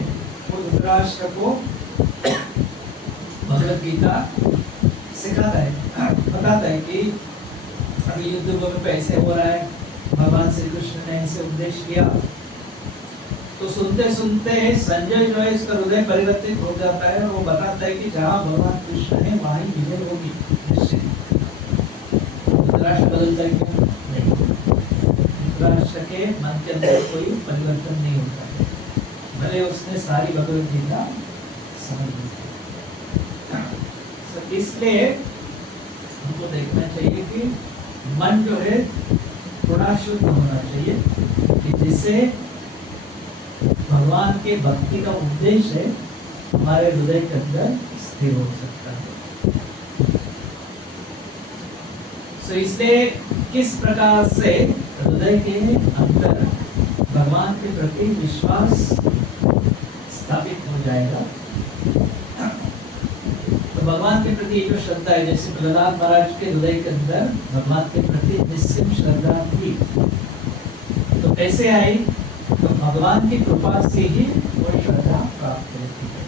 वो धृतराष्ट्र को भगवत गीता सिखाता है, बताता है कि अभी युद्ध में कैसे हो रहा है, भगवान श्री कृष्ण ने इसे उपदेश किया। तो सुनते सुनते संजय जो है इसका हृदय परिवर्तित हो जाता है और वो बताता है कि जहाँ भगवान कृष्ण है वहाँ ही विजय होगी निश्चित। धृतराष्ट्र बदलता है क्या? नहीं, धृतराष्ट्र के मन के अंदर कोई परिवर्तन नहीं होता है, भले उसने सारी भगवत गीता समझ ली। इसलिए हमको देखना चाहिए कि मन जो है थोड़ा शुद्ध होना चाहिए कि जिससे भगवान के भक्ति का उद्देश्य है हमारे हृदय के अंदर स्थिर हो सकता है। तो इसलिए किस प्रकार से हृदय के अंदर भगवान के प्रति विश्वास स्थापित हो जाएगा, तो भगवान के प्रति जो श्रद्धा है, जैसे प्रहलाद महाराज के हृदय के अंदर भगवान के प्रति निश्चित श्रद्धा थी, तो कैसे आई? तो भगवान की कृपा से ही वो श्रद्धा प्राप्त होती है।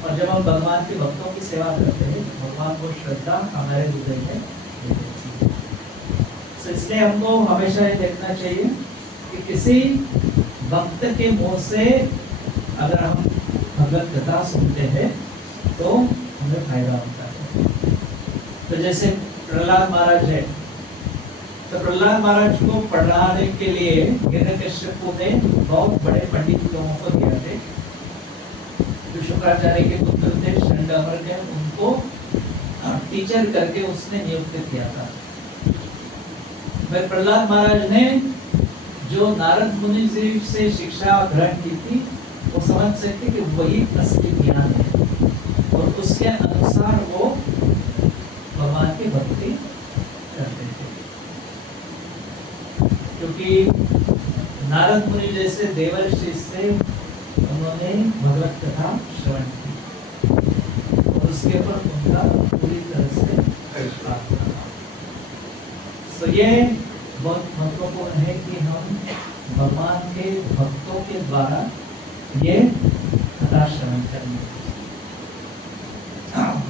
और जब हम भगवान के भक्तों की सेवा करते हैं तो भगवान वो श्रद्धा हमारे हृदय में देती है। तो इसलिए हमको हमेशा ये देखना चाहिए कि किसी भक्त के मुंह से अगर हम भगवत कथा सुनते हैं तो हमें फायदा होता है। तो जैसे प्रहलाद महाराज है, तो प्रहलाद महाराज को पढ़ाने के लिए हिरण्यकश्यप ने बहुत बड़े पंडित लोगों को दिया थे, जो शुक्राचार्य के पुत्र थे शंडावर ने उनको टीचर करके उसने नियुक्त किया था। प्रहलाद महाराज ने जो नारद मुनि से शिक्षा ग्रहण की थी वो समझ सकते कि वही असली ज्ञान है और उसके अनुसार वो भगवान की भक्ति करते थे। क्योंकि नारद मुनि जैसे देवर्षि से उन्होंने भगवत कथा श्रवण की और उसके ऊपर उनका पूरी तरह से विश्वास था। तो ये बहुत महत्वपूर्ण है कि हम भगवान के भक्तों के द्वारा ये कथा श्रवण करनी।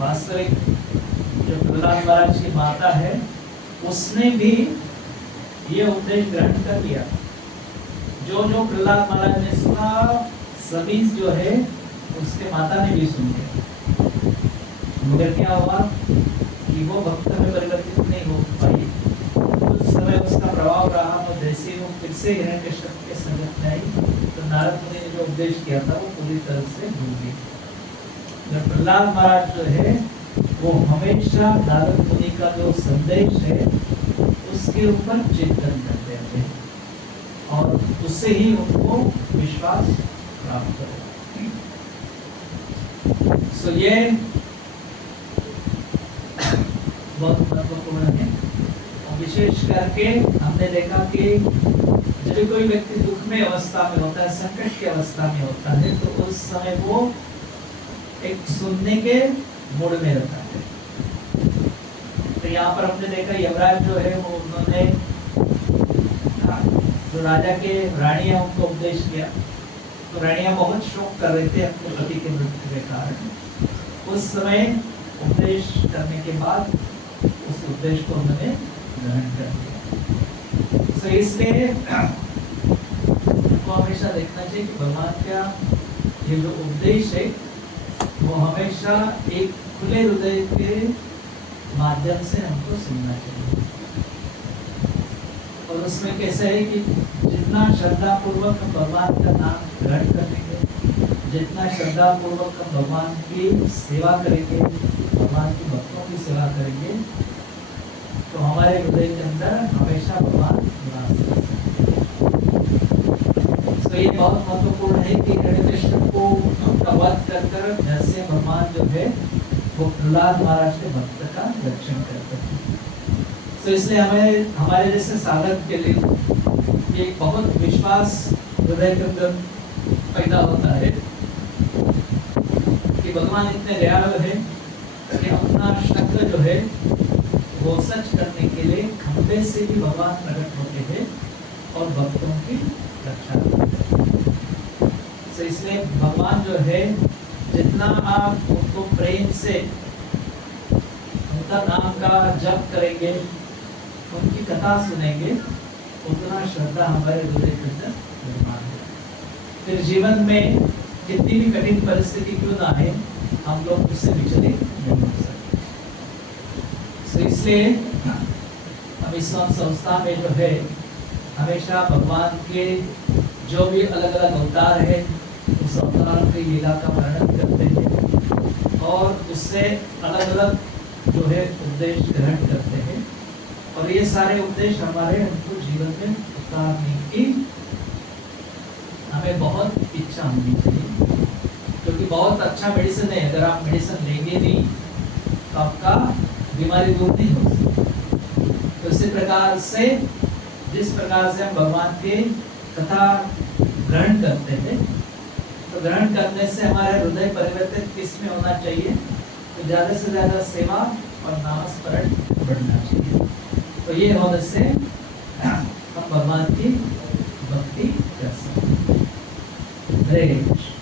वास्तविक जो प्रहलाद महाराज की माता है उसने भी ये उपदेश ग्रहण कर लिया। जो जो प्रहलाद महाराज ने सुना सभी जो है उसके माता ने भी सुन लिया, मगर क्या हुआ कि वो भक्त में परिवर्तित नहीं हो पाई। कुछ समय उसका प्रभाव रहा तो जैसे वो फिर से हिरण्यकश्यप के संगत में आई तो नारद मुनि ने जो उपदेश किया था वो पूरी तरह से भूल गई। प्रहलाद महाराज जो है वो हमेशा नारद मुनि का जो संदेश है उसके ऊपर चिंतन करते थे और उससे ही उनको विश्वास प्राप्त होगा। सो ये बहुत महत्वपूर्ण है। और विशेष करके हमने देखा कि जब भी कोई व्यक्ति दुख में अवस्था में होता है, संकट की अवस्था में होता है, तो उस समय वो एक सुनने के मूड में रहता है। तो यहाँ पर हमने देखा यमराज जो है वो उन्होंने जो राजा के रानियां उनको उपदेश किया, तो रानियां बहुत शोक कर रहे थे अपने पति के मृत्यु के कारण। उस समय उपदेश करने के बाद उस उपदेश को उन्होंने ग्रहण कर लिया। तो इसलिए हमको हमेशा देखना चाहिए कि भगवान का ये जो उपदेश है वो हमेशा एक खुले हृदय के माध्यम से हमको सुनना चाहिए। और उसमें कैसे है कि जितना श्रद्धा पूर्वक हम भगवान का नाम ग्रहण करेंगे, जितना श्रद्धा पूर्वक हम भगवान की सेवा करेंगे, भगवान की भक्तों की सेवा करेंगे, तो हमारे हृदय के अंदर हमेशा भगवान निवास करेंगे। तो ये बहुत महत्वपूर्ण है कि हिरण्यकश्यप को का वध कर जैसे भगवान जो है वो प्रहलाद महाराज के भक्त का रक्षण करते हैं। तो इसलिए हमें हमारे जैसे साधक के लिए एक बहुत विश्वास हृदय के अंदर पैदा होता है कि भगवान इतने दयालु है कि अपना शब्द जो है वो सच करने के लिए खंबे से भी भगवान प्रकट होते हैं और भक्तों की रक्षा करते हैं। तो इसलिए भगवान जो है जितना आप उनको प्रेम से उनका नाम का जप करेंगे, उनकी कथा सुनेंगे, उतना श्रद्धा हमारे हृदय के अंदर निर्माण है। फिर जीवन में कितनी भी कठिन परिस्थिति क्यों ना आए, हम लोग उससे विचलित नहीं हो सकते। तो इसलिए हम इस संस्था में जो है हमेशा भगवान के जो भी अलग अलग अवतार है उस अवतार की लीला का वर्णन करते हैं और उससे अलग अलग जो है उपदेश ग्रहण करते हैं। और ये सारे उपदेश हमारे हमको जीवन में उतारने की हमें बहुत इच्छा होनी चाहिए, क्योंकि बहुत अच्छा मेडिसिन है। अगर आप मेडिसिन लेंगे नहीं तो आपका बीमारी दूर नहीं हो सकती। तो इसी प्रकार से जिस प्रकार से हम भगवान के कथा ग्रहण करते हैं, तो ग्रहण करने से हमारा हृदय परिवर्तित किस में होना चाहिए, तो ज़्यादा से ज़्यादा सेवा और नामस्मरण बढ़ना चाहिए। तो ये होने से हम भगवान की भक्ति कर सकते हैं। हरे कृष्ण।